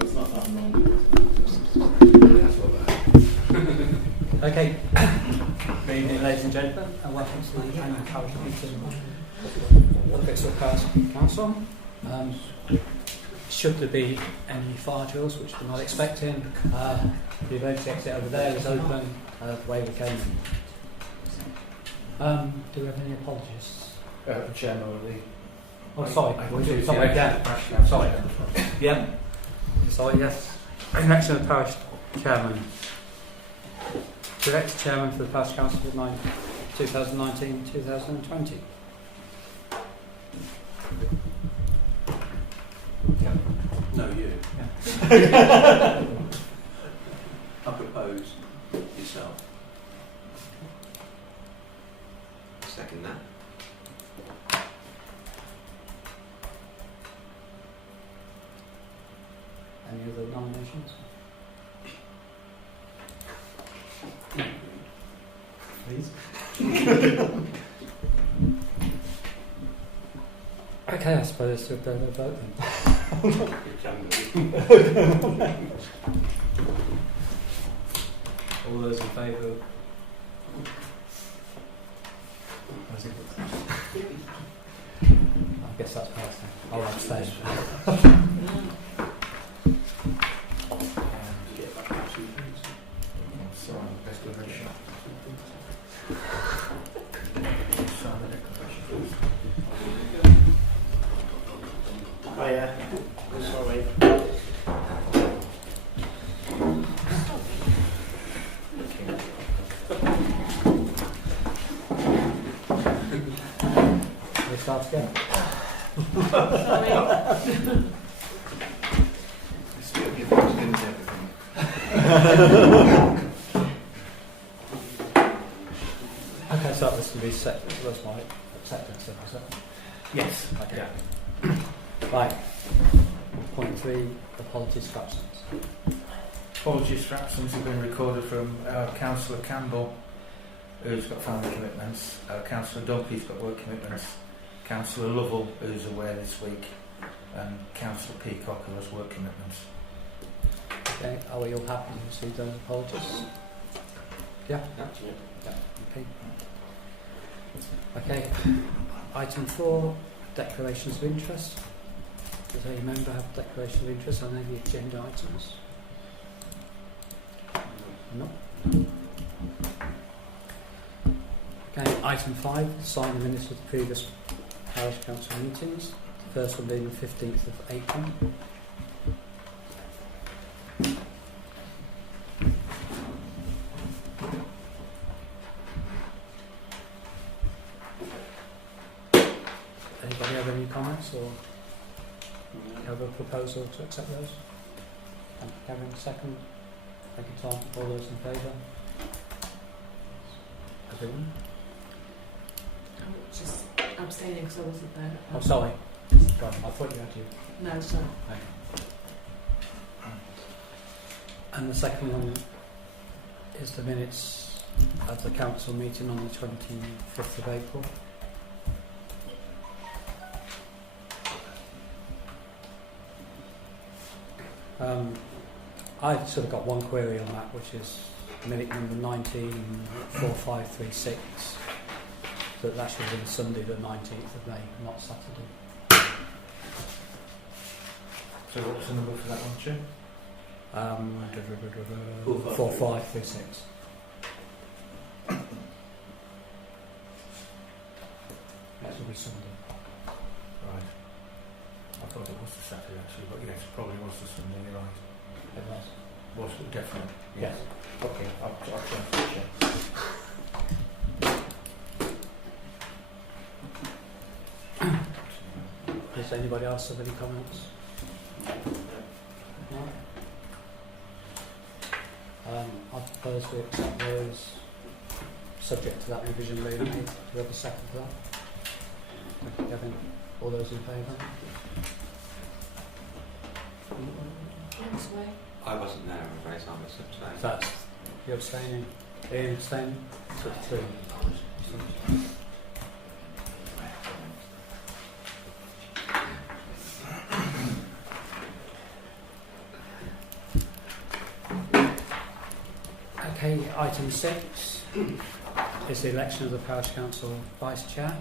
It's not that wrong. Okay. Good evening, ladies and gentlemen, and welcome to the annual parish meeting of Brixton Parish Council. Should there be any fire drills, which we're not expecting, the emergency exit over there is open, the way we came in. Do we have any apologies? Chairman of the... Oh, sorry. Sorry. Yeah. Sorry, yes. Next to the parish chairman. Direct chairman for the parish council for 2019-2020. No, you. Yeah. I propose yourself. Second that. Any other nominations? Please. Okay, I suppose to go to a vote then. All those in favour? I guess that's passed then. I'll abstain. Oh yeah, sorry. We start again. Okay, so this can be set. That's my acceptance, is it? Yes. Okay. Yeah. Right. Point 3, apologies for absence. Apologies for absence have been recorded from Councillor Campbell, who's got family commitments, Councillor Dunphy's got work commitments, Councillor Lovell, who's away this week, and Councillor Peacock, who has work commitments. Okay, are we all happy to receive those apologies? Yeah? Yeah. Okay. Okay. Item 4, declarations of interest. Does any member have declaration of interest on any agenda items? No. Okay, item 5, sign the minutes of the previous parish council meetings. The first one being the 15th of April. Anybody have any comments or have a proposal to accept those? Thank you, Kevin. Second. Thank you, Tom. All those in favour? Everyone? I'm just abstaining because I wasn't there. Oh, sorry. God, I thought you had to. No, sorry. Okay. And the second one is the minutes of the council meeting on the 25th of April. I've sort of got one query on that, which is minute number 194536. So that should have been Sunday the 19th of May, not Saturday. So what was the number for that one, Jim? 4536. That should be Sunday. Right. I thought it was the Saturday actually, but yes, it probably was the Sunday, you're right. It was. Was it definitely? Yes. Okay, I'll try and check. Does anybody else have any comments? No? I propose we accept those subject to that revision being made. Do we have a second for that? Thank you, Kevin. All those in favour? I wasn't there, I'm afraid, so I must abstain. That's you abstaining. Ian abstaining. So 3. Okay, item 6 is the election of the parish council vice chair.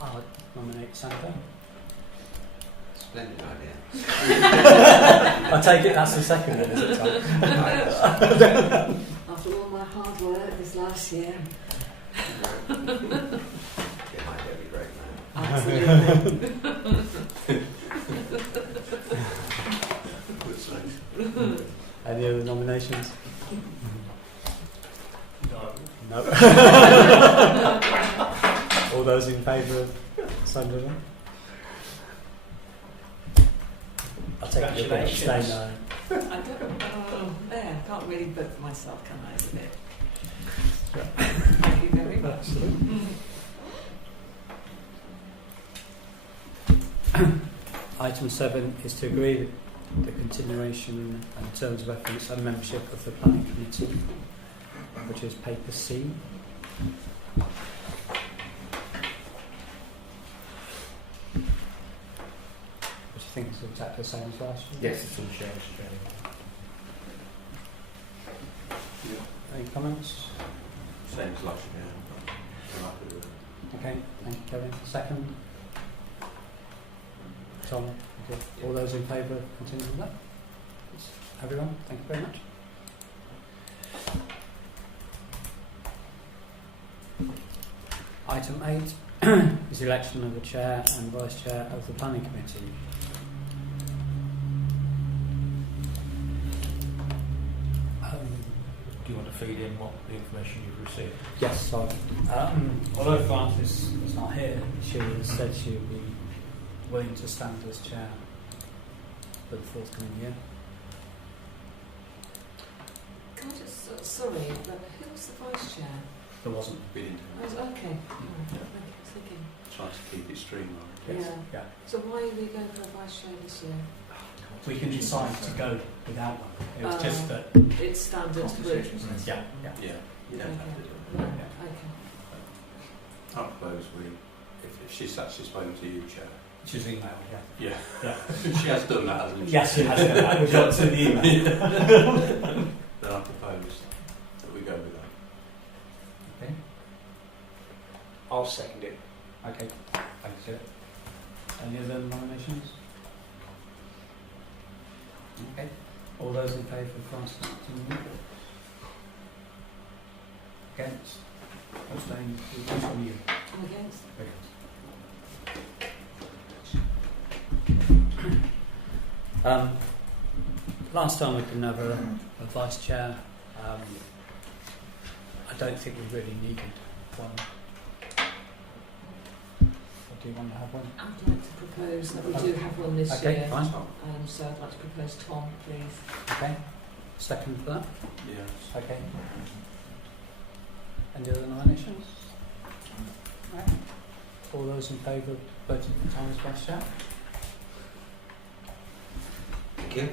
I'll nominate Sandra. Splendid idea. I take it that's the second one, is it, Tom? After all my hard work this last year. It might be great now. Absolutely. Good size. Any other nominations? No. All those in favour of Sandra? then? I'll take it you're going to abstain now. I don't there, can't really vote for myself, can I, isn't it? Thank you very much. Item 7 is to agree the continuation and terms of reference and membership of the planning committee, which is paper C. Which I think is exactly the same as last year. Yes, it's all changed. Any comments? Same as last year. I'm happy with it. Okay, thank you, Kevin. Second? Tom? Okay. All those in favour of continuing that? Yes. Everyone, thank you very much. Item 8 is the election of the chair and vice chair of the planning committee. Do you want to feed in what the information you've received? Yes, so although Frances is not here, she has said she would be willing to stand as chair for the forthcoming year. Can I just, sorry, but who was the vice chair? There wasn't. We didn't Oh, okay. All right. Thank you. Thinking. try to keep it streamlined. Yes. Yeah. Yeah. So why are we going for a vice chair this year? We can decide to go without one. It was just that. It's standard Constitution, route. isn't it? Yeah, yeah. Yeah, you don't have to do it. Right, okay. I propose if she's actually spoken to you, Chair. She's emailed, yeah. Yeah. Yeah. She has done that, hasn't she? Yes, she has done that. Would you like to see the email? Then I propose that we go with that. Okay. I'll second it. Okay. Thanks, sir. Any other nominations? Okay. All those in favour of Francis continuing? Against? Abstaining? Which one are you? I'm against. Last time we didn't have a vice chair. I don't think we really needed one. Or do you want to have one? I'd like to propose that we do have one this Okay, year. fine. So I'd like to propose Tom, please. Okay. Second for that? Yes. Okay. Any other nominations? Right. All those in favour of voting for Tom as vice chair? Thank you.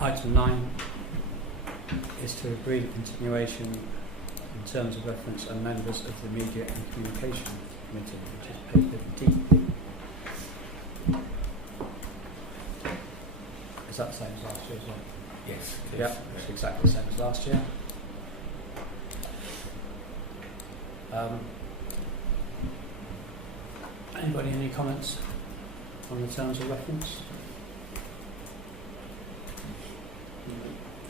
Item 9 is to agree the continuation in terms of reference and members of the Media and Communication Committee, which is paper D. Is that the same as last year as well? Yes. it is. Yeah, it's exactly the same as last year. Anybody any comments on the terms of reference?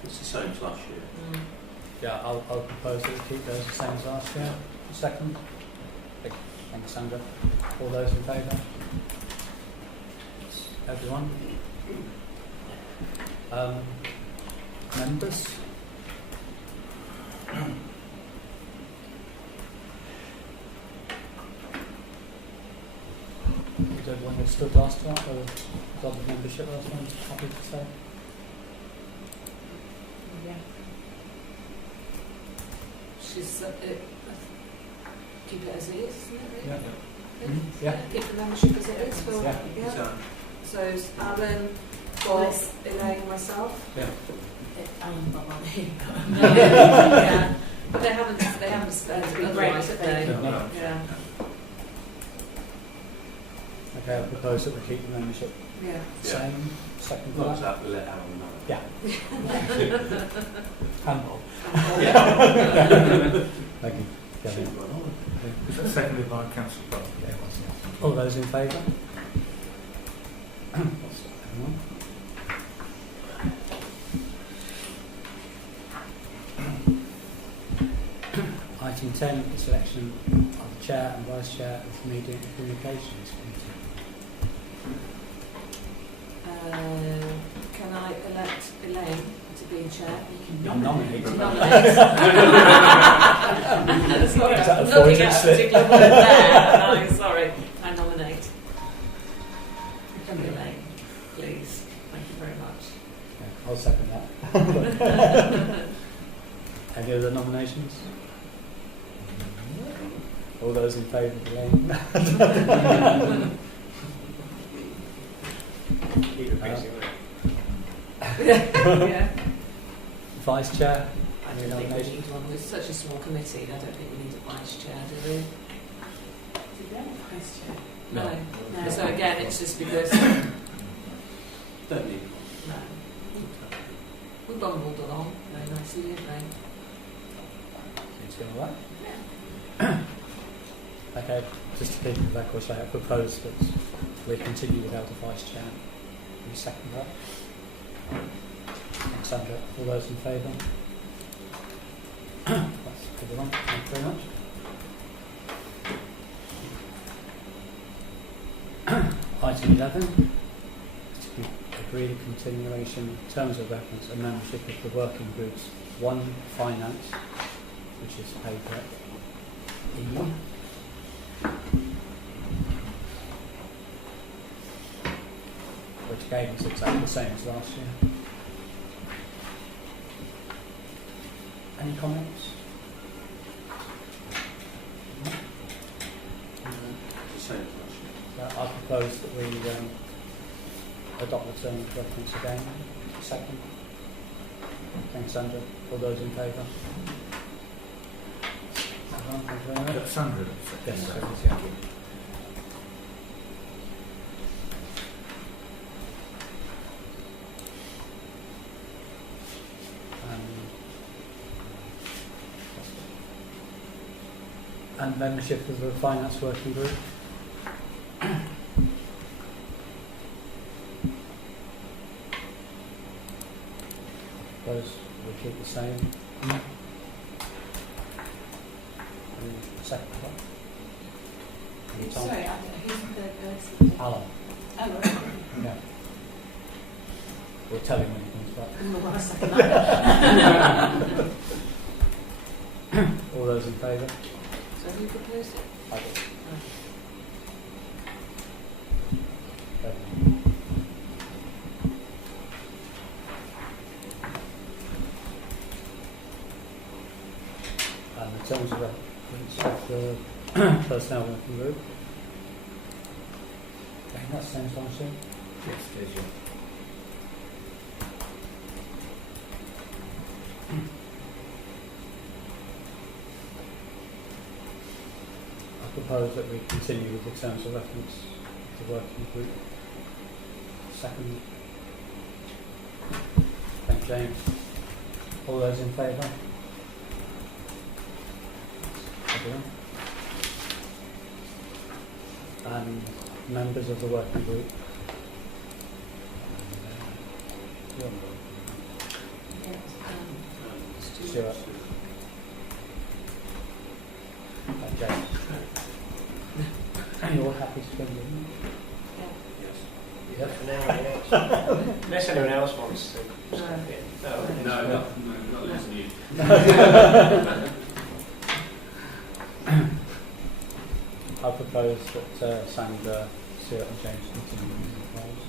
It's the same as last year. Yeah, I'll propose that we keep those the same as last year. Second? Thank you, Sandra. All those in favour? Everyone? Members? Was everyone who stood last time, or got the membership last time, happy to say? Yeah. She's keep it as it is, isn't it? Really? Yeah. Yeah. Keep the membership as it is. For, Yeah. So, So it's Alan, for Elaine and myself. Yeah. Alan Movavi. Yeah. But they haven't spent It's been otherwise, great. have they? No. Yeah. Okay, I propose that we keep the membership Yeah. same. Second for Not that. that, let Alan know. Yeah. Handball. Thank you. Kevin. Is that seconded by Councillor Brown? Yeah, it was, yeah. All those in favour? Everyone? Item 10, the selection of the Chair and Vice Chair of the Media and Communications Committee. Can I elect Elaine to be chair? Nominate. To nominate. Sorry, Is that a I'm looking Freudian at a slip? particular word there. No, sorry. I nominate. Elaine, please. Thank you very much. Okay, I'll second that. Any other nominations? All those in favour of Elaine? Yeah. Vice Chair? I Any don't think we nominations? need one. It's such a small committee. I don't think we need a vice chair, do we? Did they have a vice chair? No. No. So again, it's just because Don't need no. We bumbled along very nicely, didn't we? It's going all right? Okay, just to keep the record straight, I propose that we continue without a Vice Chair. You second that? Thanks, Sandra. All those in favour? That's everyone. Thank you very much. Item 11. To agree the continuation, terms of reference and membership of the working groups 1 Finance, which is paper E. Which gave us exactly the same as last year. Any comments? the same question. I propose that we adopt the terms of reference again. Second. Thanks, Sandra. All those in favour? Thank you very much. Sandra? Yes, Second. yeah. And membership of the Finance Working Group. Those will keep the same. And second one. And Tom. Sorry, who's the third person? Alan. Oh, right. Yeah. We'll tell him when he comes back. Well, I second that. All those in favour? So who proposed it? I will. And the terms of reference of the personnel working group. Okay, that's the same as last year. Yes, it is, yeah. I propose that we continue with the terms of reference of the working group. Second. Thank you, James. All those in favour? Everyone? And members of the working group? Stuart. And James. And you're all happy to spend it? Yes. Yep. Unless anyone else wants to step in. No, not listening. I propose that Sandra, Stuart and James continue in the roles.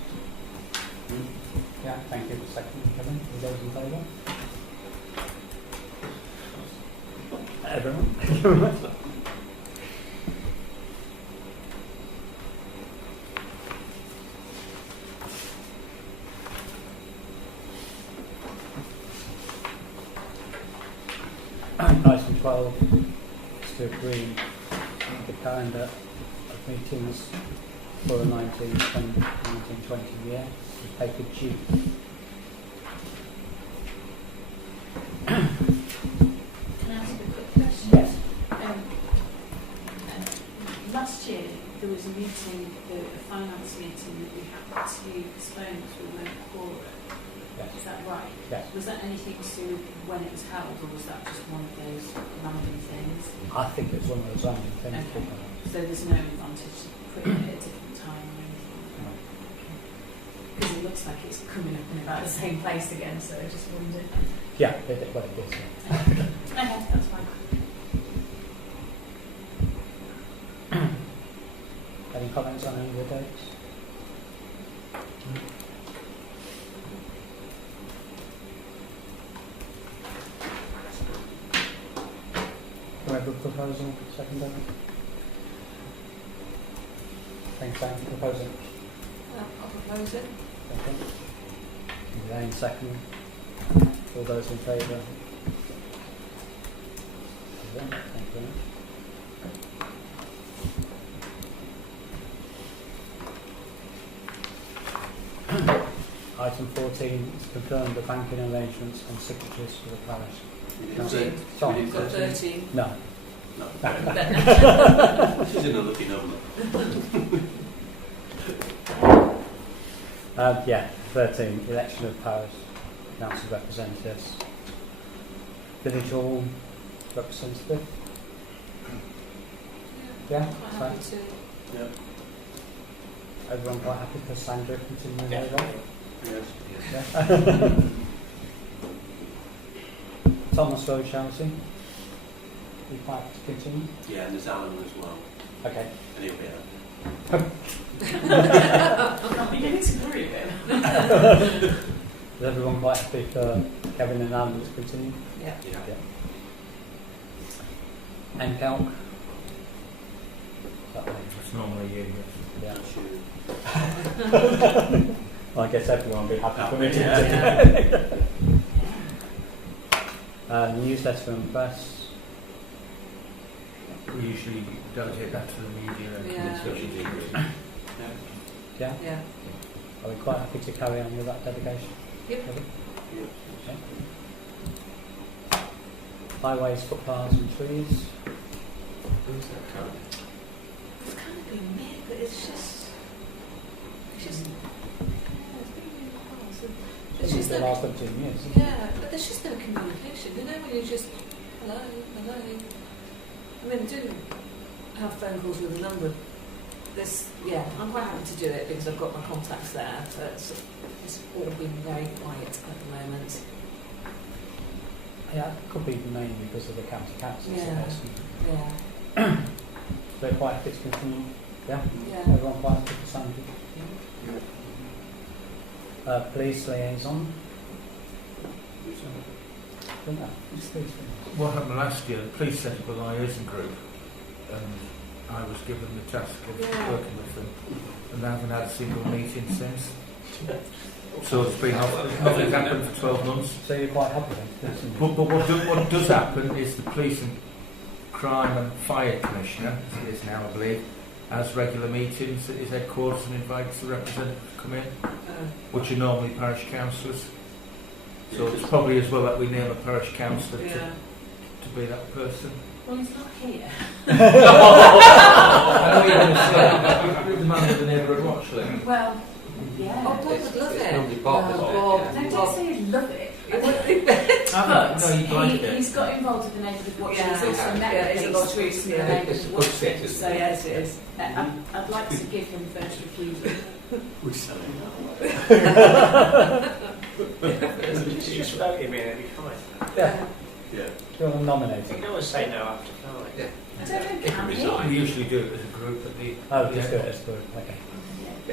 Yeah, thank you for second, Kevin. All those in favour? Everyone? Thank you very much. 12 is to agree the calendar of meetings for the 1920 year with paper due. Can I ask a quick question? Yes. Last year there was a meeting, a finance meeting that we had to postpone because we weren't quorum. Yes. Is that right? Yes. Was that anything to do with when it was held, or was that just one of those random things? I think it's one of those random things. Okay. So there's no advantage to putting it at a different time or anything? Because it looks like it's coming up in about the same place again, so I just wondered. Yeah, it is. Yeah. Okay, that's fine. Any comments on any of the dates? Do we have a proposal, secondary? Thanks, Sam, proposing. I'll propose it. Okay. Elaine, second. All those in favour? Thank you very much. Item 14 is confirm the banking arrangements and signatures for the parish. We didn't Councillor say- Tom. we didn't Got say- 13. No. No. Which is a lucky number. Yeah, 13, election of parish council representatives. Village hall representative. Yeah, Quite fine. happy to. Yeah. Everyone quite happy for Sandra continuing her role? Yes. Yeah. Thomas Road charity. You quite happy to continue? Yeah, and there's Alan as well. Okay. And he'll be happy. I'm beginning to worry then. Is everyone quite happy for Kevin and Alan to continue? Yeah. Yeah. And Calc? That way. It's normally you. Yeah. Shoot. Well, I guess everyone will be happy for me to Yeah. continue. Newsletter and press. We usually delegate that to the media and Yeah. communications. Yeah. Yeah. Are we quite happy to carry on with that delegation? Yep. Okay. Yeah. Highways, footpaths and trees. Who's that currently? It's kind of been me, but it's just. Yeah, it's been really hard. So It's there's just the no. last 15 years. Isn't it? Yeah, but there's just no communication. You know, when you just hello. I mean, I do have phone calls with a number of this. Yeah, I'm quite happy to do it because I've got my contacts there. But it's all been very quiet at the moment. Yeah, it could be mainly because of the county council. Yeah. Yeah, So quite happy to continue. Yeah. yeah. Everyone quite happy to sign it. Police liaison. Who's that? Don't know. Who's police liaison? What happened last year, the police set up a liaison group and I was given the task of Yeah. working with them and they haven't had a single meeting since. So it's been nothing's happened for 12 months. So you're quite happy then? But what does happen is the police and crime and fire commissioner, as it is now I believe, has regular meetings at his headquarters and invites the representatives to come in, which are normally parish councillors. So it's probably as well that we name a parish councillor Yeah. to be that person. Well, he's not here. I know you're going to say the man with the neighbourhood watch then. Well, yeah. Oh, Bob would love it. Normally Bob, isn't it? Bob, No, don't Bob. say he'd love it. It would be No, you'd like it. He's got involved with the neighbourhood watch. Yeah, He's also met yeah, with it's a these lot groups of- in the yeah. neighbourhood It's a good watch fit, groups. isn't So yes, it is. I'd like to give him first refusal. We're selling Just vote him in, it'd be fine. Yeah. that. Yeah. You're You nominated. can always say no after 5. Yeah. I don't know, He can can he? resign. We usually do it as a group at the. Oh, just do it as good. Okay.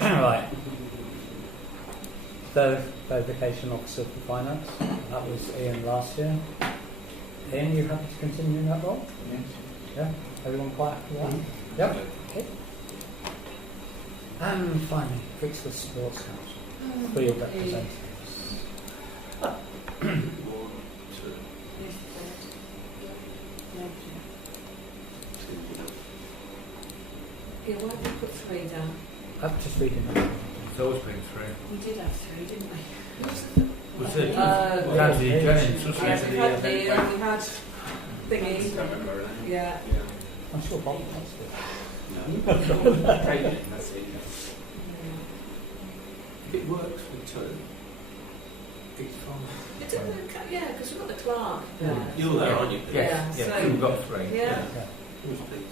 Right. Third verification officer for finance. That was Ian last year. Ian, you happy to continue in that role? Yeah. Everyone quite happy with that? Yep. Okay. And finally, Brixton Sports Council. For your representatives. 1, 2, No, Yeah, why did you put 3 down? I'm just reading that. It's always been 3. We did have 3, didn't we? Was it? Uh, Ramsey Jennings, wasn't Yes, it? we had Neil, we had Thingy. Can't remember her name. Yeah. I'm sure Bob wants it. No. Kate, that's it. If it works with 2, it's fine. It didn't, yeah, because we've got the clerk. You're there, aren't you? Yes, Yeah, yeah, so- we've got 3. Yeah. Yeah. Who's Pete?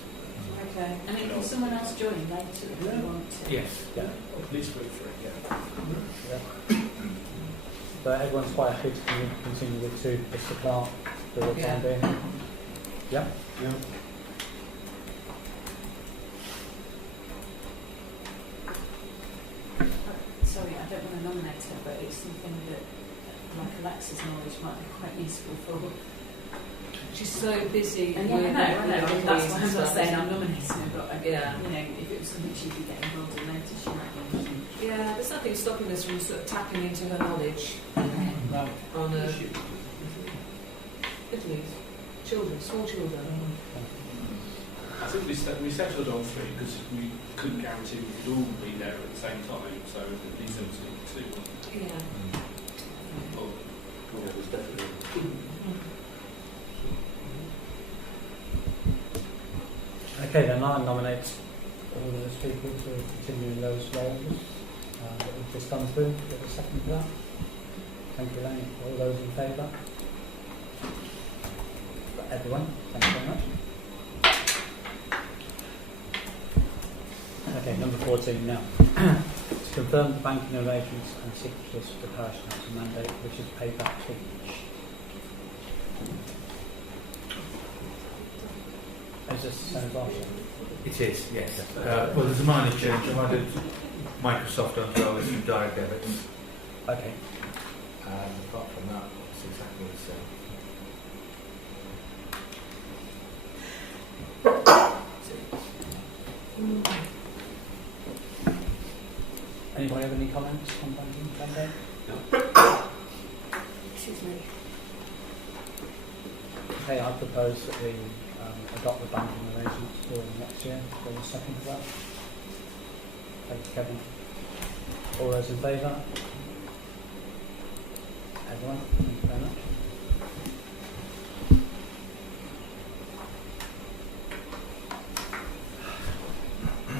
Okay. And then can someone else join later if they want to? Yes. Yeah. At least with 3, yeah. Yeah. So everyone's quite happy to continue with 2 Mr. Clark for the time being. Yeah. Yeah. Sorry, I don't want to nominate her, but it's something that, like Alexa's knowledge, might be quite useful for. She's so busy. And yeah, I know. with That's these why I'm and not stuff, saying isn't I'm nominating her, but Yeah. you know, if it was something she could get involved in later, she might be interested. it? Yeah, there's nothing stopping us from sort of tapping into her knowledge No. on Italy. Children, small children. I think we settled on 3 because we couldn't guarantee we could all be there at the same time, so at least there was 2, wasn't it? Yeah. Or, Yeah, it was definitely. Okay, then I nominate all of those people to continue in those roles that we've just gone through. Give a second for that. Thank you, Elaine. All those in favour? Everyone, thank you very much. Okay, number 14 now. To confirm the banking arrangements and signatures for the parish council mandate, which is paid back to each. Is this the same as last year? It is, yes. Well, there's a minor change. I've added Microsoft onto our list of direct debits. Okay. Apart from that, it's exactly the same. Anybody have any comments on banking mandate? Excuse me. Okay, I propose that we adopt the banking arrangements for next year. For a second for that. Thank you, Kevin. All those in favour? Everyone, thank you very much.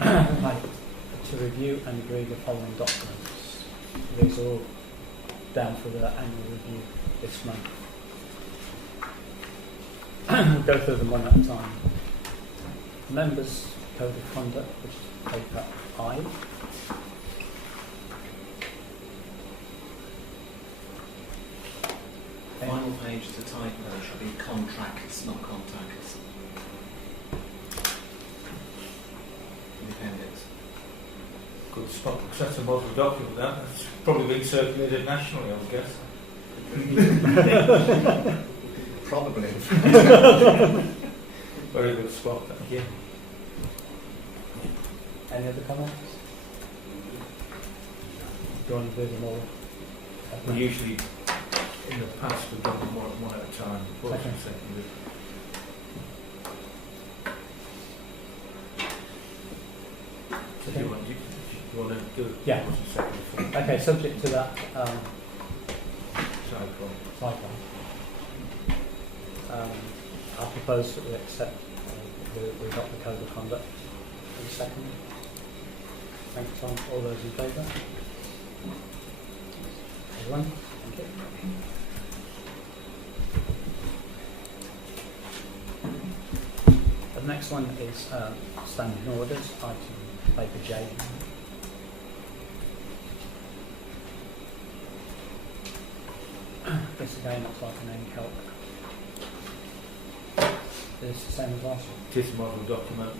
Right, to review and agree the following documents. These are all down for the annual review this month. We'll go through them one at a time. Members' Code of Conduct, which is paper I. Final page is a typo, it should be contracts, not contacts. In the appendix. Good spot. That's a model document, that. That's probably been circulated nationally, I would guess. Probably. Very good spot, thank you. Any other comments? Do you want to do them all? We usually, in the past, we've done them one at a time. First Okay. and secondary. So do you want to do it? Yeah. First and secondary for Okay, subject to that typo. typo. I propose that we accept, we adopt the Code of Conduct. Any second? Thank you, Tom. All those in favour? Everyone? Thank you. The next one is standing orders, item paper J. This again looks like an end help. It's the same as last year. It is a model document.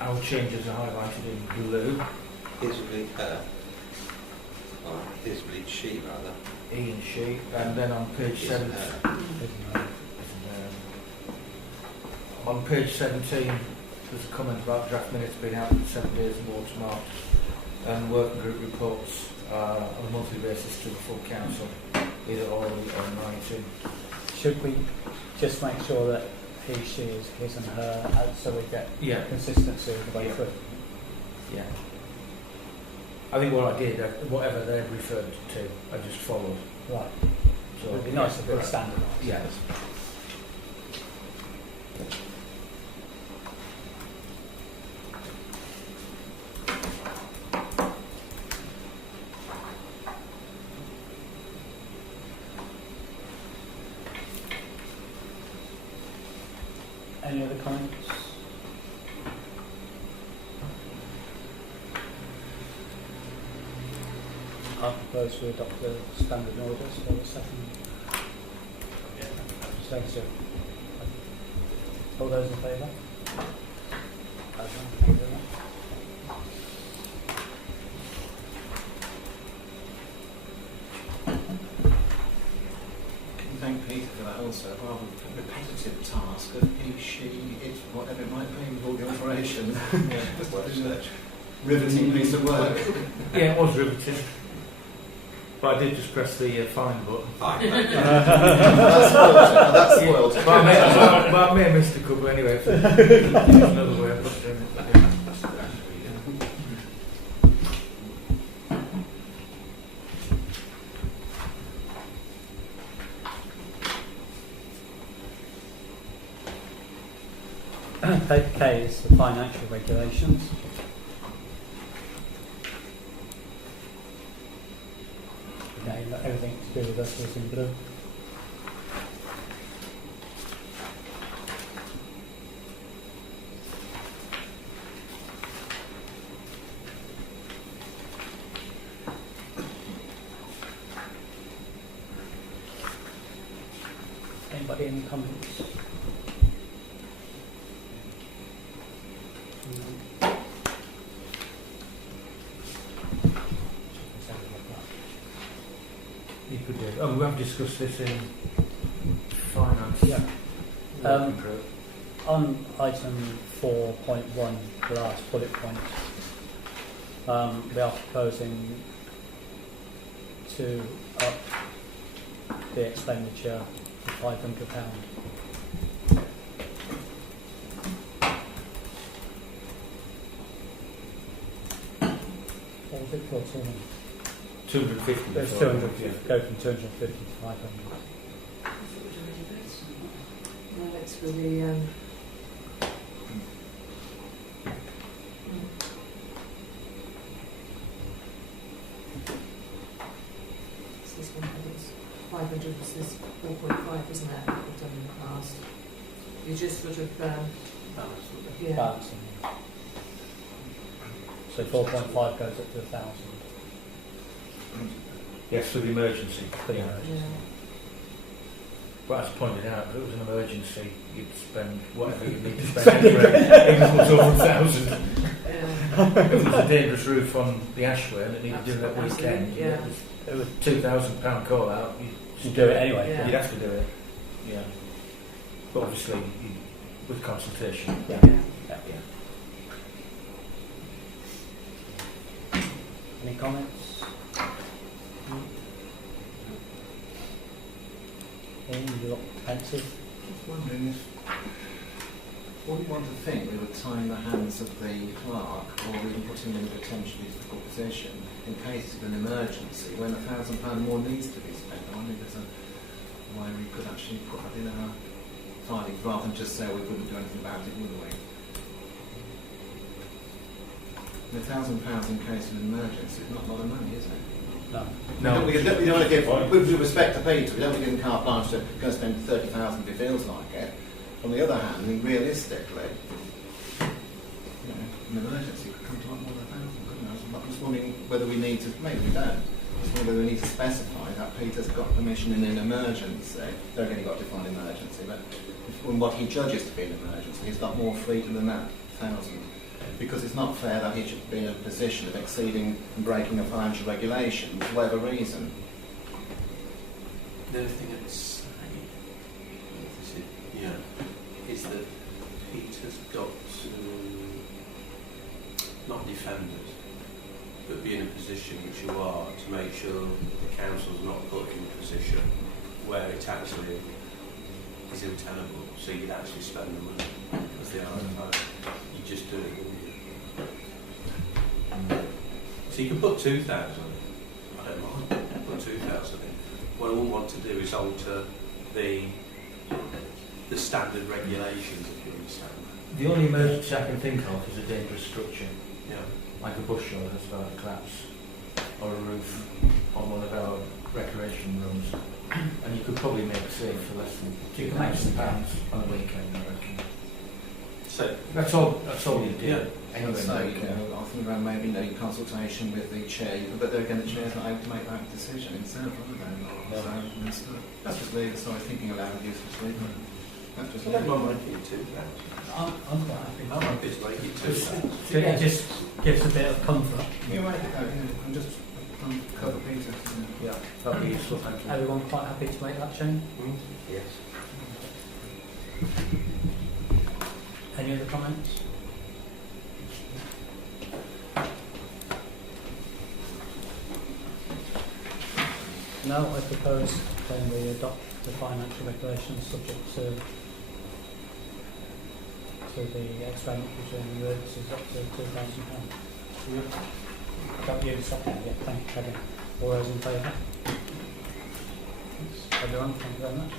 Our changes are highlighted in blue. Visibly visibly she rather. E and she, and then on page It's 7, her. on page 17, there's a comment about draft minutes being out for 7 days and watermark, and working group reports on a monthly basis to the full council, either orally or in writing. Should we just make sure that he, she is his and her, so we get Yeah, consistency of the way Yeah. through. yeah. I think what I did, whatever they referred to, I just followed. Right. So It would be nice if it was standardised. Yeah. Any other comments? I propose we adopt the standard orders for the second. So, all those in favour? Thank you very much. Can you thank Peter for that also? Rather repetitive task of he, she, it, whatever it might be with all the operation. Riveting piece of work. Yeah, it was riveting. But I did just press the fine button. Fine. That's spoiled. But I may have missed a couple anyway. There's another way of doing it. K is the financial regulations. Again, everything to do with us is in blue. Anybody any comments? You could do. Oh, we have discussed this in finance. Yeah. On item 4.1, the last bullet point, we are proposing to up the expenditure to £500. What was it for? 250. It's before. 200, Yeah. go from 250 to 500. No, it's for the it's this one, I think it's 500 versus 4.5, isn't it? We've done in the past. You just sort of yeah. Balancing. So 4.5 goes up to 1,000. Yes, for the emergency. For the Yeah. emergency. Yeah. But as pointed out, if it was an emergency, you'd spend whatever you need to spend anyway, even if it was over 1,000. Yeah. If it was a dangerous roof on the Ashway and it needed doing that Absolutely, weekend, yeah. it was £2,000 call out, You do it anyway. Yeah. you'd have to do it. Yeah. But obviously, with consultation. Yeah. Yeah. Any comments? Ian, you look pensive. Just wondering if what we want to think we would tie in the hands of the clerk or we can put him in a potentially difficult position in case of an emergency when £1,000 more needs to be spent. I wonder if there's a way we could actually put that in our filings rather than just say we wouldn't do anything about it, would we? And £1,000 in case of an emergency is not a lot of money, is it? No. We don't want to give, with due respect to Peter, we don't want to give him carte blanche to go and spend 30,000 if it feels like it. On the other hand, I mean, realistically, you know, an emergency could come to a lot more than 1,000, couldn't it? I'm just wondering whether we need to, maybe we don't, just wondering whether we need to specify that Peter's got permission in an emergency. Don't really got to define emergency, but from what he judges to be an emergency, he's got more freedom than that 1,000. Because it's not fair that he should be in a position of exceeding and breaking a financial regulation for whatever reason. The other thing I'd say is that Peter's got to not defend us, but be in a position which you are to make sure the council's not put in a position where it's actually is untenable, so you'd actually spend the money as the RFO. You just do it, wouldn't you? So you can put 2,000. I don't mind. Put 2,000 in. What I wouldn't want to do is alter the standard regulations, if you understand. The only emergency I can think of is a dangerous structure, Yeah. like a bush shore that's about to collapse, or a roof on one of our recreation rooms. And you could probably make it safe for less than £2,000 on a weekend, I reckon. So That's all you do. Yeah. Anyway, So, I think around maybe consultation with the chair, but then again, the chair's not able to make that decision himself, are they? So, that's just leave. Sorry, thinking aloud, uselessly. That's just I don't mind making it 2,000. I'm quite happy. I'm happy to make it 2,000. It just gives a bit of comfort. You make it out, and just cover Peter. Yeah, that'd be useful, thank you. Everyone quite happy to make that change? Yes. Any other comments? No, I propose then we adopt the financial regulations subject to the expenditure and services up to £2,000. Got you second, yeah, thank you, Kevin. All those in favour? Everyone, thank you very much.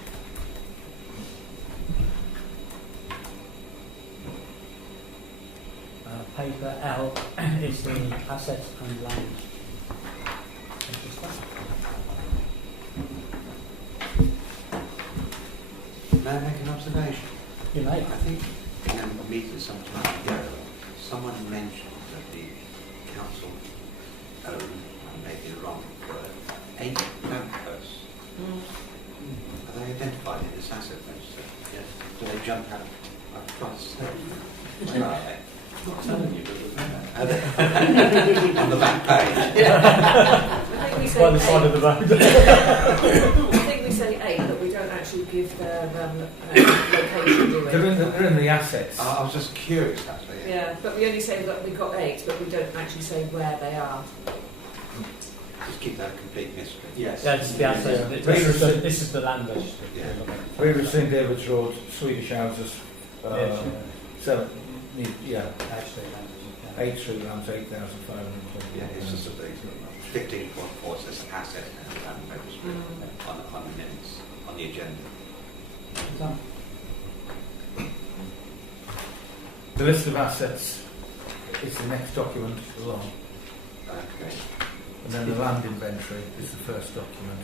Paper L is the assets and land. May I make an observation? You may. I think in a meeting some time ago, someone mentioned that the council owned, I may be wrong, but 8 lampposts. Are they identified in this asset register? Yes. Do they jump out? I've got to say. Where are they? I'm not telling you, but are they on the back page? I think we say By the side of 8. the road. I think we say 8, but we don't actually give their location, do we? They're in the assets. I was just curious, actually. Yeah, but we only say that we got 8, but we don't actually say where they are. Just keep that a complete mystery. Yes. That's the asset. Yeah. This is the land registry. Yeah. We're in St David's Road, Swedish houses. So, yeah, Actually, 8 street lands, 8,500. Yeah, it's just a big 15.4 says asset and land registry on the minutes, on the agenda. The list of assets is the next document along, Okay. and then the land inventory is the first document.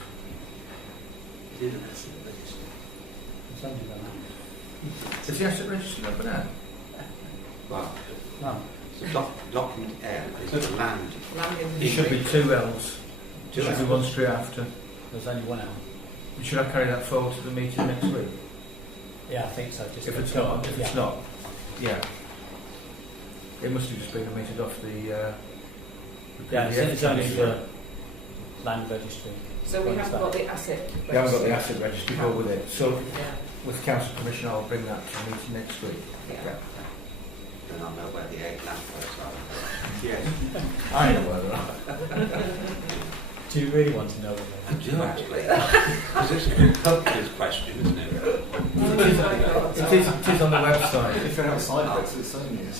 It is an asset register. It's only the land. Is the asset register number now? Well, No. so document L is the land. Land It inventory. should be 2 L's. Two It should be Ls. one straight after. There's only one L. Should I carry that forward to the meeting next week? Yeah, I think so. Just If it's go not, on. if it's not, yeah. It must have just been omitted off the Yeah, PDF it's only transfer. the land registry. So we haven't got the asset. We haven't got the asset register, go with it. So, Yeah. with council permission, I'll bring that to the meeting next week. Yeah. Then I'll know where the 8 lampposts are. Yes. I know where they are. Do you really want to know what I do actually. Because it's a good public question, isn't it? It is on the website. If you're outside of it, it certainly is.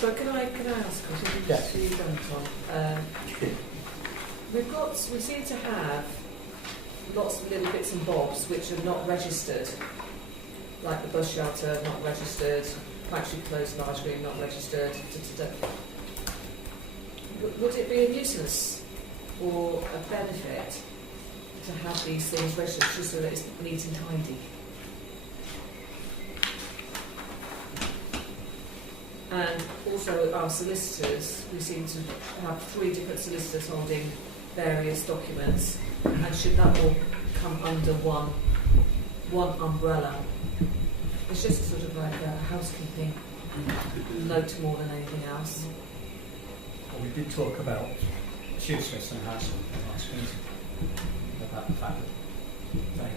So can I ask, because Yeah. you've done, Tom, we seem to have lots of little bits and bobs which are not registered, like the bus shelter not registered, factory closed large green not registered. Would it be a nuisance or a benefit to have these things registered just so that it's neat and tidy? And also our solicitors, we seem to have 3 different solicitors holding various documents, and should that all come under one umbrella? It's just sort of like a housekeeping note more than anything else. Well, we did talk about Shoesmiths and House last week about the fact that they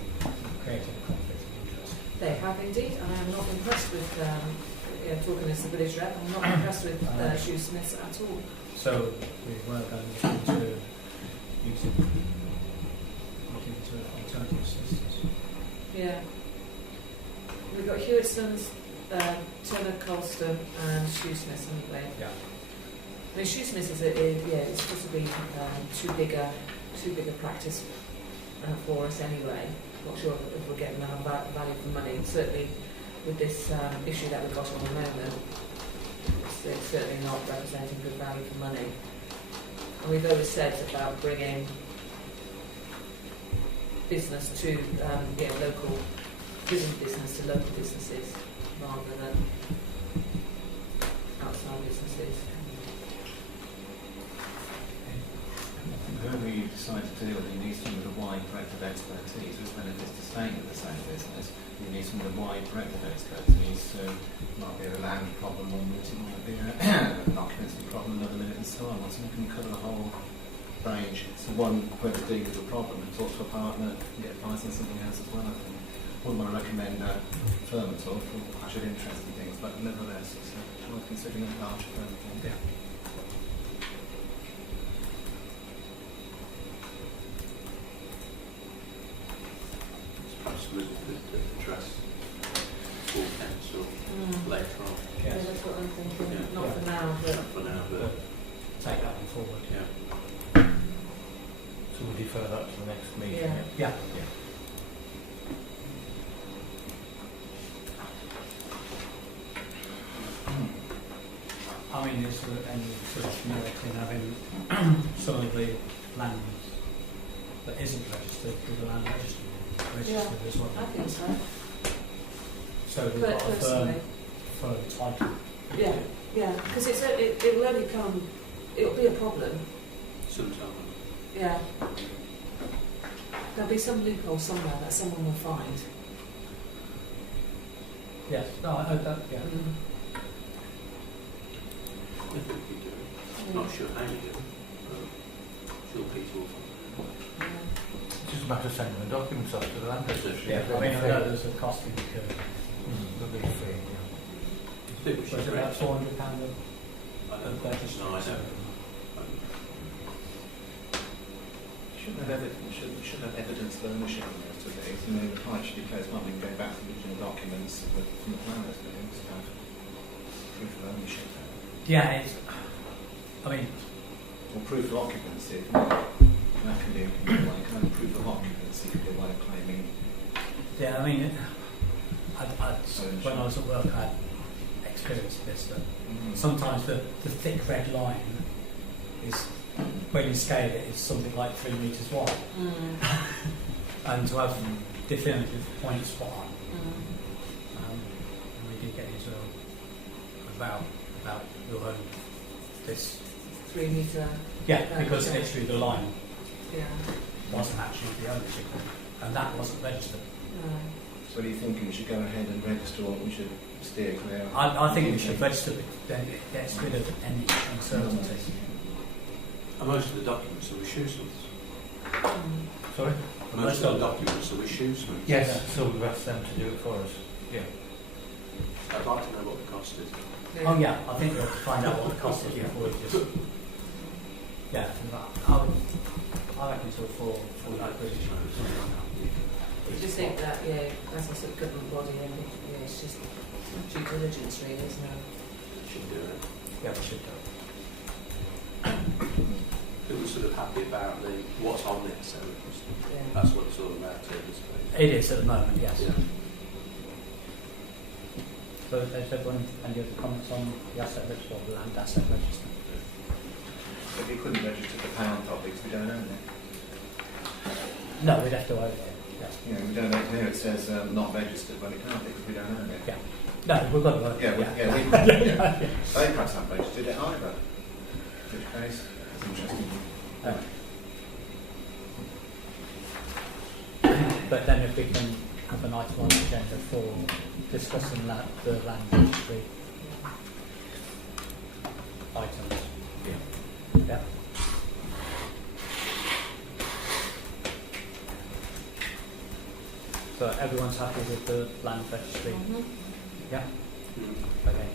created a conflict of interest. They have indeed, and I am not impressed with, talking as the village rep, I'm not impressed with Shoesmiths at all. So we were going to use it looking into alternative systems. Yeah. We've got Hewittson's, Turner Colston and Shoesmiths, haven't we? Yeah. I mean, Shoesmiths it's supposed to be too big a practice for us anyway. Not sure if we're getting our value for money. Certainly, with this issue that we've got at the moment, it's certainly not representing good value for money. And we've always said about bringing business to local, bringing business to local businesses rather than outside businesses. Whoever you decide to deal with, you need someone with a wide breadth of expertise. There's benefits to staying with the same business. You need someone with a wide breadth of expertise. So it might be a land problem one minute, it might be an occupancy problem another minute, and so on. So you can cover the whole range. So one point to deal with a problem and talk to a partner and get advice on something else as well. I think. Wouldn't want to recommend a firm at all for clash of interest and things, but nevertheless, it's worth considering a large firm. Yeah. Perhaps we could address full council later on. Yeah, that's what I'm thinking. Yeah. Not for now, but Not for now, but Take that one forward. yeah. So we'll defer that to the next meeting. Yeah. Yeah. I mean, is there any sort of merit in having some of the land that isn't registered with the land registered as well? I think so. So we've But got a personally, firm title. yeah, because it will only come, it'll be a problem. Sometimes. Yeah. There'll be some loophole somewhere that someone will find. Yes, no, I know that, yeah. I think we do. Not sure how you do it, but sure Peter will find it. It's just a matter of sending the documents off to the land registry. I mean, I know there's a cost incurred. There'll be a fee, yeah. I think we Was should it about £400 I don't know. registered? No, I don't. Should have evidence of ownership of most of these. You know, the client should be close money and go back to the original documents from the planners. They just have proof of ownership. Yeah, it's, I mean, Or proof of occupancy. That can be a way. Kind of proof of occupancy can be a way of claiming. yeah, I mean, when I was at work, I had experienced this, that sometimes the thick red line is, when you scale it, is something like 3 metres wide. And to have definitive points spot on. And we did get into about your own this. 3 metre. Yeah, because literally the line Yeah. wasn't actually the ownership, and that wasn't registered. No. So do you think we should go ahead and register, or we should steer clear? I think we should register it, then it gets rid of any uncertainty. And most of the documents are with Shoesmiths. Sorry? Most of the documents are with Shoesmiths. Yes, so we've asked them to do it for us. Yeah. I'd like to know what the cost is. Oh yeah, I think we have to find out what the cost is before we just. Yeah, I reckon sort of for that British. I just think that, as a sort of government body, it's just due diligence, really, isn't it? Should do it. Yeah, we should do. We're sort of happy about what's on it, so Yeah. that's what it's all about to this place. It is at the moment, yes. Yeah. So has everyone any other comments on the asset register or the land asset register? If you couldn't register the pound topics, we don't own it. No, we'd have to own it. Yeah. You know, we don't own it. Here it says not registered, but it can't be because we don't own it. Yeah. No, we've got to own it. Yeah. They perhaps haven't registered it either. In which case, it's interesting. But then if we can have an item on the agenda for discussing the land registry items. Yeah. So everyone's happy with the land registry? Yeah? Okay.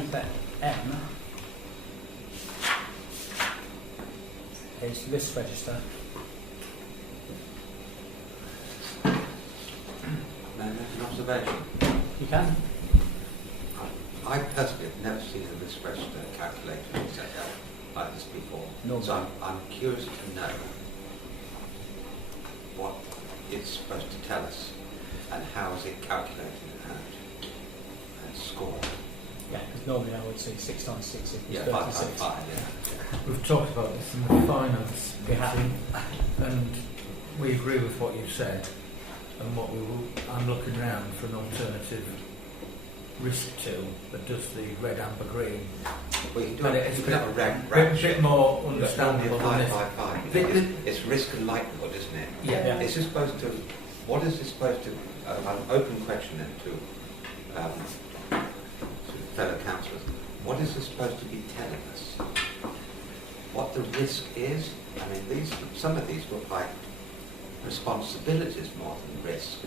paper M is list register. May I make an observation? You can. I personally have never seen a list register calculator set up like this before. No. So I'm curious to know what it's supposed to tell us and how is it calculated and scored. Yeah, because normally I would say 6 times 6 equals Yeah, 36. 5, yeah. We've talked about this in the finance We have. meeting, and we agree with what you've said. And what I'm looking around for an alternative risk tool that does the red, amber, green. Well, you do And have, it's you a can have a bit red more Normally understandable a than 5 this. by 5. The- It's risk and likelihood, isn't it? Yeah. Yeah. Is this supposed to, what is this supposed to, an open question then to fellow councillors, what is this supposed to be telling us? What the risk is? I mean, some of these look like responsibilities more than risk.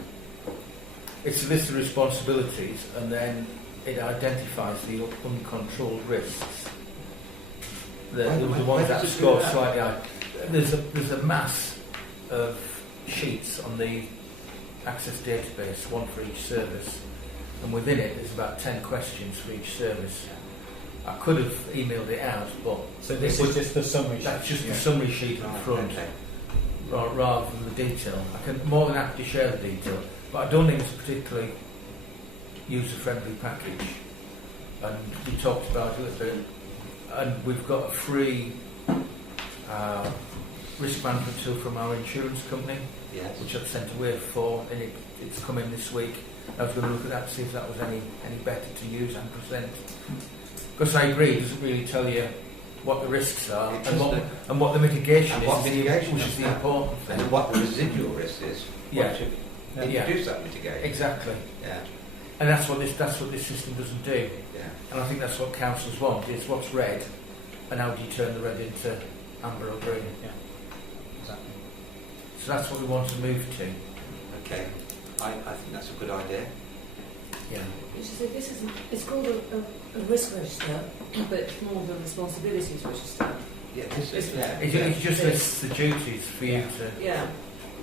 It's a list of responsibilities, and then it identifies the uncontrolled risks. The ones that score slightly high. There's a mass of sheets on the Access database, one for each service, and within it there's about 10 questions for each service. I could have emailed it out, but So this is just the summary sheet. that's just Yeah. the summary sheet in front, Okay. rather than the detail. I can more than happy to share the detail, but I don't think it's a particularly user-friendly package. And we talked about it a little bit, and we've got a free risk management tool from our insurance company, Yes. which I've sent away for, and it's coming this week. I was going to look at that to see if that was any better to use and present. Because I agree, it doesn't really tell you what the risks are It and what the mitigation And is, what mitigation which is is the that? important thing. And what the residual risk is. Yeah. Once you've Yeah. introduced that mitigation. Exactly. Yeah. And that's what this system doesn't do. Yeah. And I think that's what councils want, is what's red, and how do you turn the red into amber or green. Yeah, exactly. So that's what we want to move to. Okay. I think that's a good idea. Yeah. You should say this is it's called a risk register, but it's more of a responsibilities register. Yeah, this is, yeah. It just lists the duties for you to... Yeah.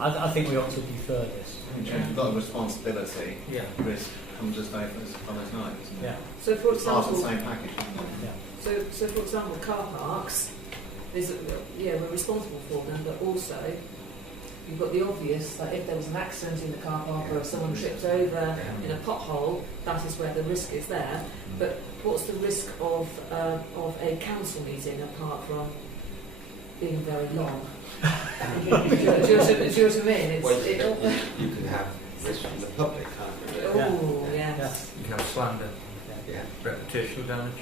I think we ought to defer this. You've got a responsibility, Yeah. risk comes just over as follows night, isn't it? Yeah. So for It's part of the example, same package, isn't it? Yeah. so for example, car parks. We're responsible for them, but also you've got the obvious, like if there was an accident in the car park or if someone tripped over in a pothole, that is where the risk is there. But what's the risk of a council meeting apart from being very long? do you know what I mean? Well, you can have risk from the public, can't you? Oh, yes. You can have slander, Yeah. reputational damage,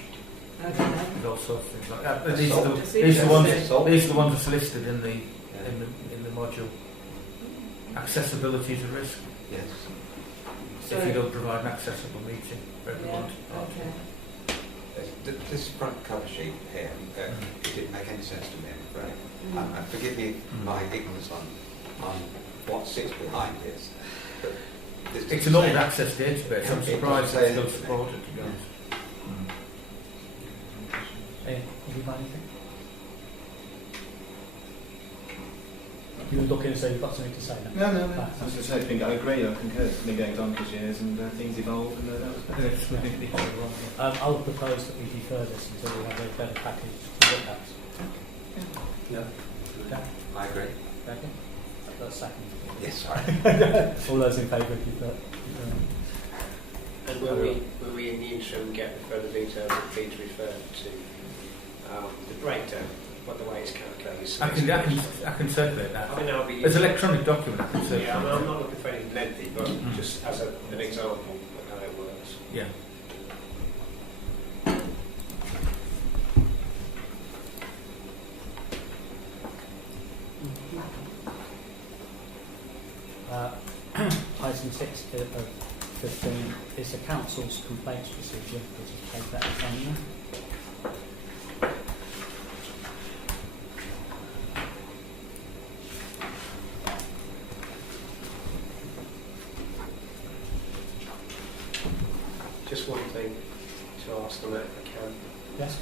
Okay. and all sorts of things like that. But Assault. these Assault. are the ones that's listed in the module. Accessibility is a risk Yes. So, if you don't provide an accessible meeting for yeah, everyone to participate. okay. This front cover sheet here, it didn't make any sense to me, I'm afraid. And forgive me my ignorance on what sits behind this. But this It's an old access database. I'm It surprised doesn't say it's still anything. supported, to be honest. Have you got anything? You were looking as though you've got something to say now. No. I was just hoping, I agree, I concur, it's been going on for years and things evolve and that was better. It's ridiculous. I would propose that we defer this until we have a better package to look at. Yeah. Okay. I agree. Okay. That's second. Yes, sorry. All those in favour of defer? And will we in the interim get further details that Peter referred to the breakdown, what the way it's calculated? I can circulate that. I mean, that'll be There's an electronic document I can circulate. Yeah, I'm not looking for anything lengthy, but just as an example of how it works. Yeah. Item 6 of 15 is the council's complaints procedure, which is paper examiner. Just one thing to ask on that if I can. Yes.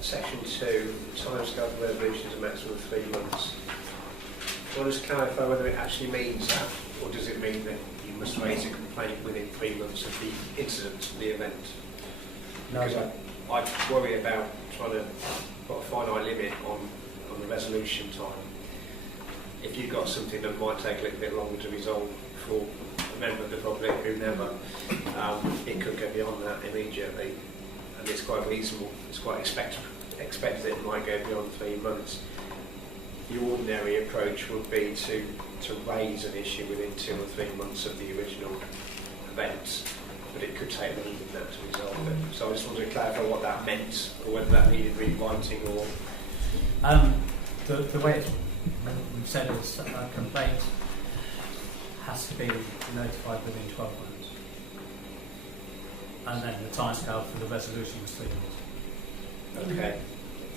Section 2, timescale for resolution is a maximum of 3 months. Do you want us to clarify whether it actually means that, or does it mean that you must raise a complaint within 3 months of the incident, the event? No, Because I worry about trying to put a finite limit on the resolution time. If you've got something that might take a little bit longer to resolve for a member of the public, whomever, it could go beyond that immediately. And it's quite reasonable, it's quite expected that it might go beyond 3 months. The ordinary approach would be to raise an issue within 2 or 3 months of the original event, but it could take longer than that to resolve it. So I just wanted to clarify what that meant, or whether that needed rewriting or... The way it's said is a complaint has to be notified within 12 months. And then the timescale for the resolution is 3 months. Okay.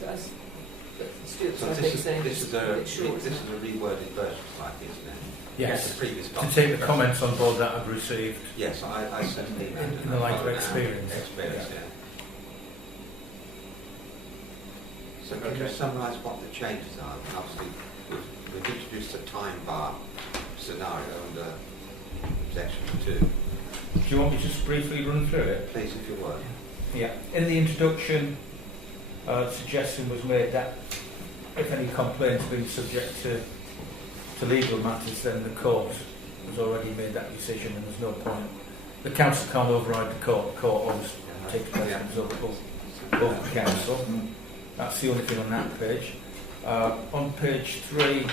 So as Stuart's, So I think, saying this is a a bit short. reworded version, slightly, isn't it? Yes. The previous To take the comments on board that I've received Yes, I certainly in the light of experience. Experience, yeah. So can you Okay. summarise what the changes are? Obviously, we've introduced a time bar scenario under section 2. Do you want me to just briefly run through it? Please, if you would. Yeah. In the introduction, suggestion was made that if any complaints have been subject to legal matters, then the court has already made that decision and there's no point. The council can't override the court. The court always takes precedence over the council. That's the only thing on that page. On page 3,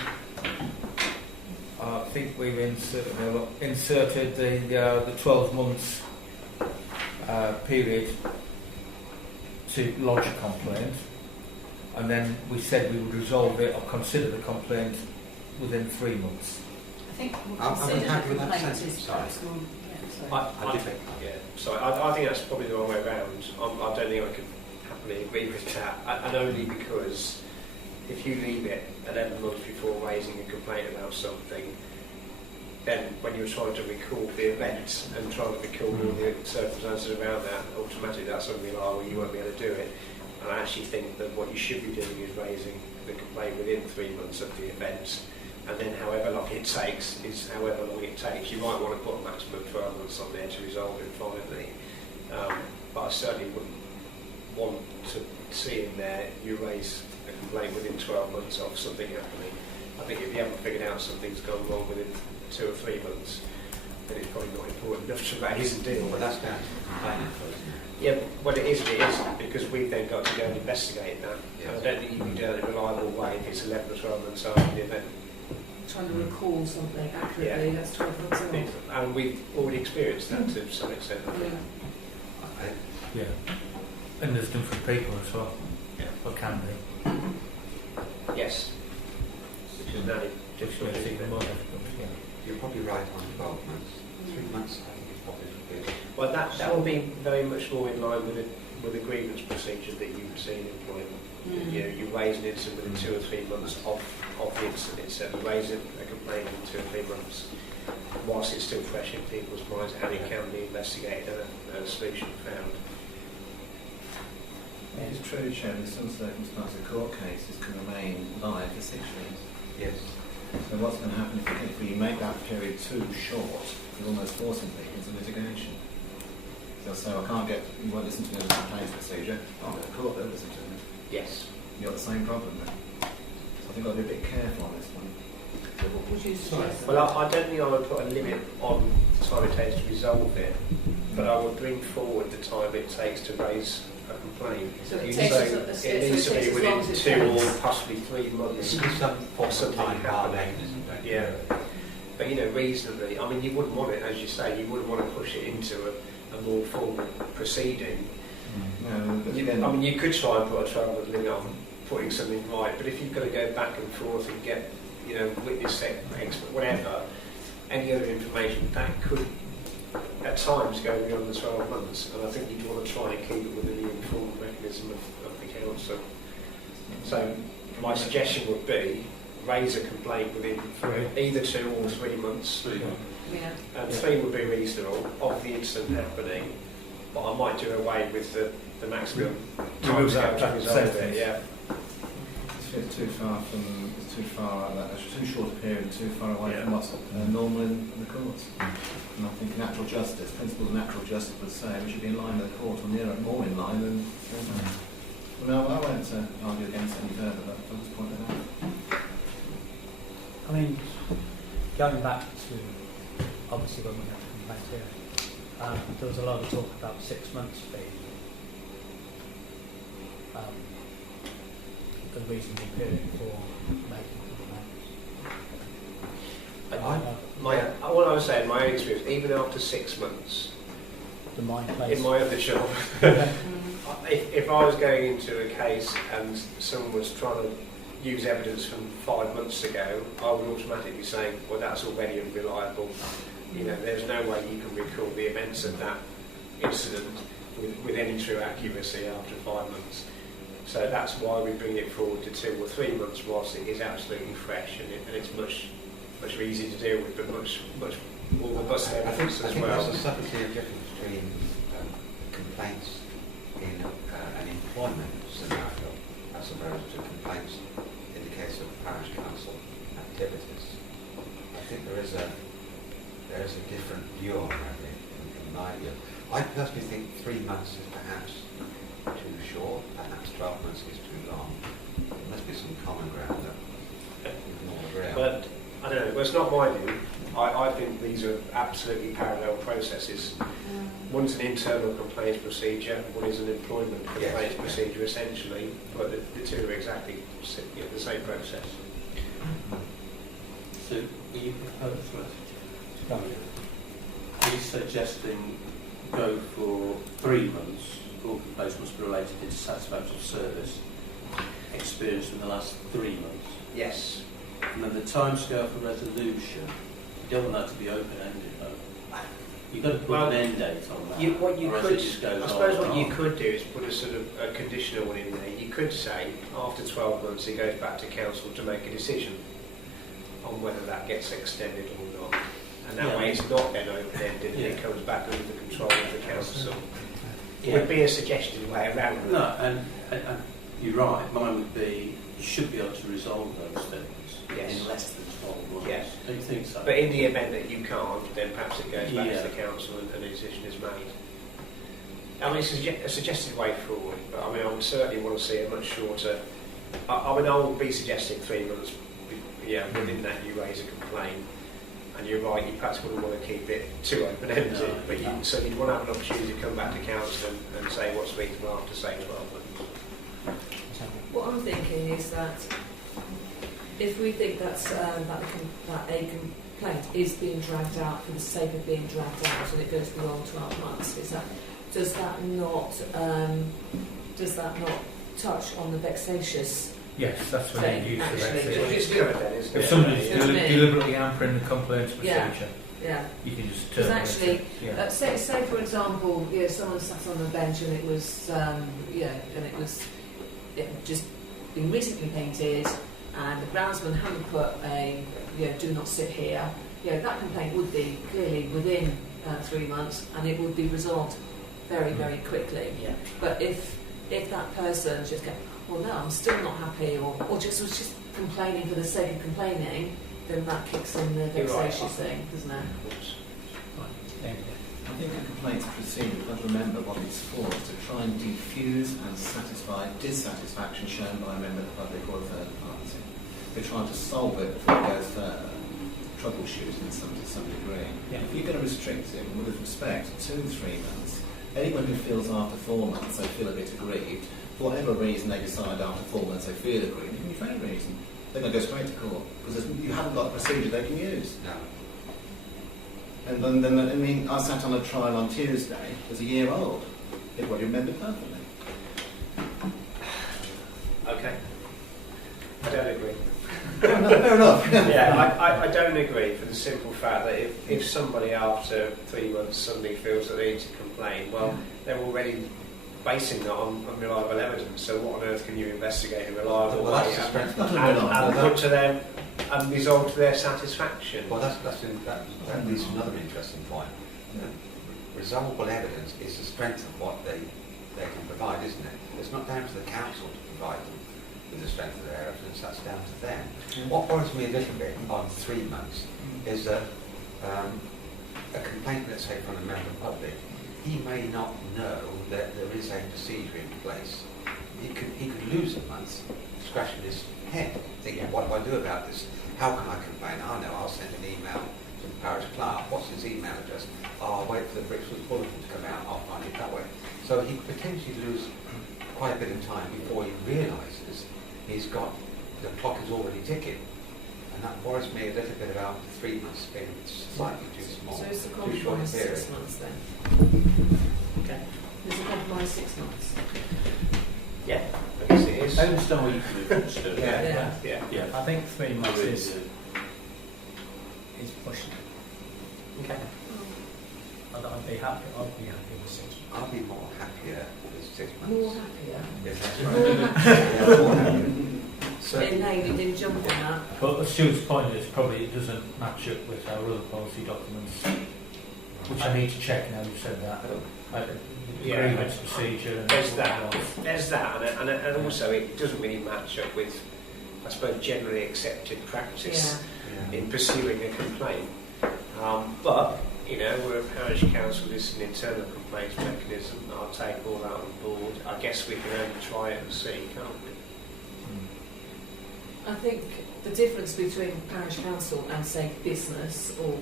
I think we've inserted the 12 months period to lodge a complaint, and then we said we would resolve it or consider the complaint within 3 months. I think we'll I'm consider happy the with that complaint sentence, is sorry. perhaps more... Yeah, sorry. I did think I think that's probably the wrong way around. I don't think I could happily agree with that, and only because if you leave it 11 months before raising a complaint about something, then when you're trying to record the event and trying to record all the circumstances around that, automatically that's something like, oh, well, you won't be able to do it. And I actually think that what you should be doing is raising the complaint within 3 months of the event, and then however long it takes is however long it takes. You might want to put a maximum of 12 months on there to resolve it finally, but I certainly wouldn't want to see in there you raise a complaint within 12 months of something happening. I think if you haven't figured out something's gone wrong within 2 or 3 months, then it's probably not important enough to raise and deal Well, with. that's down to the complainant, isn't it? Yeah, well it is and it isn't, because we've then got to go and investigate that. Yes. And I don't think you can do it in a reliable way if it's 11 or 12 months after the event. Trying to recall something accurately, that's 12 months old. And we've already experienced that to some extent, I think. Yeah. Yeah. And there's different people as well. Yeah. Or can be. Yes. Which is now Just difficult, makes it isn't even it? more difficult. Yeah. You're probably right on 12 months. 3 months, I think, is probably good. Well, that will be very much more in line with the grievance procedure that you've seen employed. You raise an incident within 2 or 3 months of the incident itself. You raise a complaint in 2 or 3 months, whilst it's still fresh in people's minds, and it can be investigated and a solution found. It is true, Chair, in some circumstances, court cases can remain live for 6 years. Yes. So what's going to happen if we make that period too short, you're almost forcing people into litigation. They'll say, I can't get, you won't listen to me on the complaints procedure. I'll go to court, they'll listen to me. Yes. You've got the same problem then. So I think I've got to be a bit careful on this one. So what would you suggest? Well, I don't think I would put a limit on the time it takes to resolve it, but I would bring forward the time it takes to raise a complaint. So it You takes say us- it needs so to it be takes as long within as 2 it or takes. possibly 3 months. There should be some form of Something time bar happening. mechanism, don't you? Yeah. But reasonably, I mean, you wouldn't want it, as you say, you wouldn't want to push it into a more formal proceeding. No, but again, You could try and put a 12-month limit on putting something right, but if you've got to go back and forth and get, witness expert, whatever, any other information, that could, at times, go beyond the 12 months. And I think you'd want to try and keep it within the informed mechanism of the council. So my suggestion would be raise a complaint within either 2 or 3 months. Yeah. And 3 would be reasonable of the incident happening, but I might do away with the maximum Remove timescale that to resolve it. sentence. Yeah. It's too far, that's too short a period, too far away Yeah. from what's normal in the courts. And I think natural justice, principles of natural justice would say we should be in line with the court, or nearer, more in line than. Well, I won't argue against it any further, but I'll just point it out. I mean, going back to obviously when we had the complaint here, there was a lot of talk about 6 months being a reasonable period for making complaints. What I was saying, my experience, even after 6 months, The mind place. in my other job, if I was going into a case and someone was trying to use evidence from 5 months ago, I would automatically say, well, that's already unreliable. You know, there's no way you can recall the events of that incident with any true accuracy after 5 months. So that's why we bring it forward to 2 or 3 months whilst it is absolutely fresh, and it's much easier to deal with, but much more robust evidence as well. There's a substantive difference between complaints in an employment scenario as opposed to complaints in the case of parish council activities. I think there is a different view on that in my view. I personally think 3 months is perhaps too short, perhaps 12 months is too long. There must be some common ground that we can all agree on. But I don't know, well, it's not my view. I think these are absolutely parallel processes. One's an internal complaints procedure, one is an employment complaints procedure essentially, but the two are exactly the same process. So, are you suggesting go for 3 months, all complaints must be related to satisfaction of service, experience in the last 3 months? Yes. And then the timescale for resolution, you don't want that to be open-ended, though. You've got to put an end date on that. I suppose what you could do is put a sort of a conditional one in there. You could say after 12 months it goes back to council to make a decision on whether that gets extended or not. And that way it's not then open-ended and it comes back under the control of the council. It would be a suggested way around that. No, and you're right. Mine would be you should be able to resolve those things in less than 12 months. Yes. Don't you think so? But in the event that you can't, then perhaps it goes back to the council and a decision is made. I mean, it's a suggested way forward, but I mean, I would certainly want to see a much shorter. I mean, I would be suggesting 3 months. Within that you raise a complaint, and you're right. You perhaps wouldn't want to keep it too open-ended, but you want to have an opportunity to come back to council and say what's reasonable after say 12 months. What I'm thinking is that if we think that's, that a complaint is being dragged out for the sake of being dragged out and it goes beyond 12 months, does that not touch on the vexatious? Yes, that's when you use the vexatious. If If somebody's deliberately hampering the complaints procedure, you can just turn Because actually, it. say for example, someone sat on the bench and it was, it had just been recently painted, and the groundsman hadn't put a, do not sit here. That complaint would be clearly within 3 months, and it would be resolved very, very quickly. But if that person just goes, well, no, I'm still not happy, or just was just complaining for the sake of complaining, then that kicks in the vexatious thing, doesn't it? I think a complaints procedure, we've got to remember what it's for, to try and diffuse and satisfy dissatisfaction shown by a member of the public or a third party. We're trying to solve it before it goes further, troubleshooting to some degree. If you're going to restrict it, with respect, 2 or 3 months, anyone who feels after 4 months they feel a bit aggrieved, for whatever reason they decide after 4 months they feel aggrieved, even for any reason, they're going to go straight to court, because you haven't got a procedure they can use. No. And then, I mean, I sat on a trial on Tuesday, it was a year old. Everybody remembered perfectly. Okay. I don't agree. Fair enough. I don't agree for the simple fact that if somebody after 3 months suddenly feels that they need to complain, well, they're already basing that on unreliable evidence. So what on earth can you investigate in a reliable way and put to them and resolve to their satisfaction? Well, that leads to another interesting point. resolvable evidence is the strength of what they can provide, isn't it? It's not down to the council to provide them with the strength of their evidence, that's down to them. What worries me a little bit on 3 months is that a complaint, let's say, from a member of the public, he may not know that there is a procedure in place. He could lose a month scratching his head, thinking, what do I do about this? How can I complain? I know, I'll send an email to the parish clerk. What's his email address? Oh, I'll wait for the Brixton Bulletin to come out. I'll find it that way. So he could potentially lose quite a bit of time before he realises he's got, the clock is already ticking. And that worries me a little bit about 3 months being slightly too small, So it's a too short a compromise period. 6 months then? Okay. There's a compromise 6 months. Yeah, I guess it is. I understand what you can move to. Yeah. Yeah. I think 3 months Really is do. pushing it. Okay. I'd be happy with 6 months. I'll be more happier with 6 months. More happier. Yes, that's More right. happier. Yeah, more happier. So, Elaine, you didn't jump on that. But Stuart's point is probably it doesn't match up with our other policy documents, which I need to check now you've said that. Like the Yeah. grievance procedure and There's all that. that. There's that, and also it doesn't really match up with, I suppose, generally accepted practice Yeah. in pursuing a complaint. But you know, we're a parish council. There's an internal complaints mechanism. I'll take all that on board. I guess we can only try it and see, can't we? I think the difference between parish council and, say, business or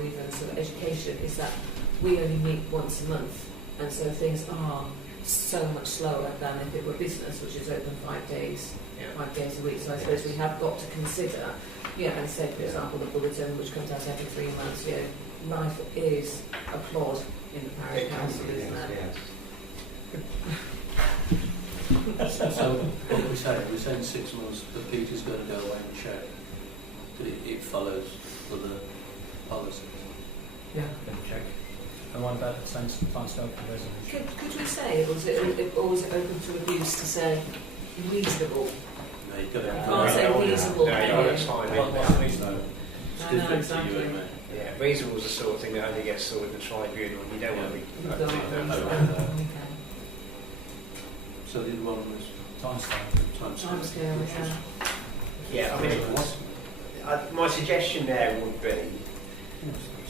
even sort of education is that we only meet once a month, and so things are so much slower than if it were business, which is open 5 days, Yeah. 5 days a week. So I suppose we have got to consider, and say, for example, the bulletin, which comes out every 3 months, life is a plod in the parish it can council, be, isn't it? yes. So what we're saying 6 months, but Peter's going to go away and check that it follows other policies. Yeah, going to check. And what about the time scale for resolution? Could we say, or was it open to abuse to say reasonable? No, you've got to You can't say reasonable. No, can you've got you? to time What- it. what's reasonable? It's I know, different to exactly. you and me. Yeah, reasonable is the sort of thing that only gets sorted in the tribunal. You don't want to be We've up got to it. that. Okay. So the other one was Time scale. time Timescale, yeah. Yeah, I mean, my suggestion there would be,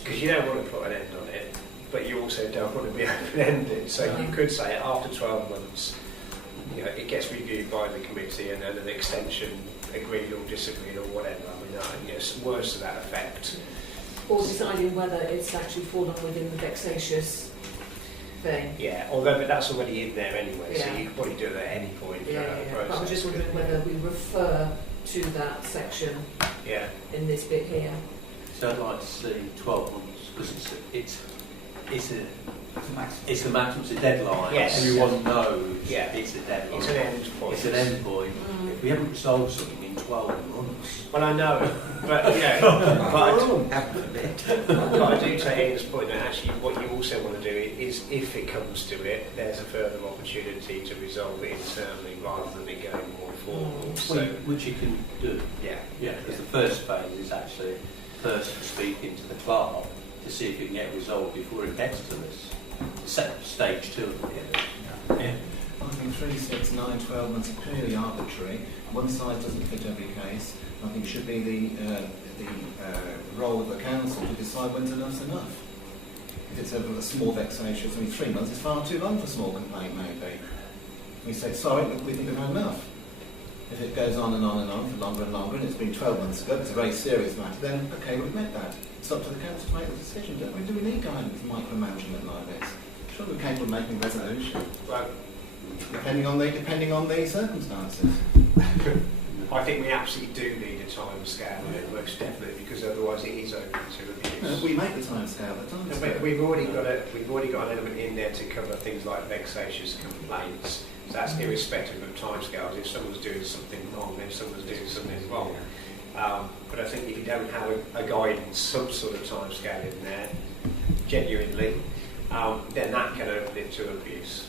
because you don't want to put an end on it, but you also don't want to be open-ended. So you could say after 12 months, it gets reviewed by the committee and then an extension agreed or disagreed or whatever. I mean, words to that effect. Or deciding whether it's actually fallen within the vexatious thing. Yeah, but that's already in there anyway, so Yeah. you could probably do it at any point Yeah, throughout the yeah. process. But I'm just wondering whether we refer to that section Yeah. in this bit here. So I'd like to see 12 months because it's a maximum, it's a deadline. Yes. Everyone knows Yeah. it's a deadline. It's an end point. It's an end point. If we haven't resolved something in 12 months, Well, I know, but but I do take Ian's point that actually what you also want to do is, if it comes to it, there's a further opportunity to resolve it internally rather than it going more formal. So, which you can do. yeah. Yeah, because the first phase is actually person speaking to the clerk to see if it can get resolved before it gets to this. Stage 2 of the Yeah. I think 3, 6, 9, 12 months are clearly arbitrary. One size doesn't fit every case. I think it should be the role of the council to decide when's enough's enough. If it's a small vexatious, 3 months is far too long for a small complaint, maybe. We say, sorry, look, we think we've had enough. If it goes on and on and on for longer and longer, and it's been 12 months ago, it's a very serious matter, then, okay, we'll admit that. It's up to the council to make the decision, don't we? Do we need guidance, micromanagement like this? Sure, we're capable of making a resolution, Well, depending on the circumstances. I think we absolutely do need a time scale, most definitely, because otherwise it is open to abuse. We make the time scale, the time scale. We've already got an element in there to cover things like vexatious complaints. So that's irrespective of timescales. If someone's doing something wrong, then someone's doing something wrong. But I think if you don't have a guidance, some sort of timescale in there, genuinely, then that can open it to abuse.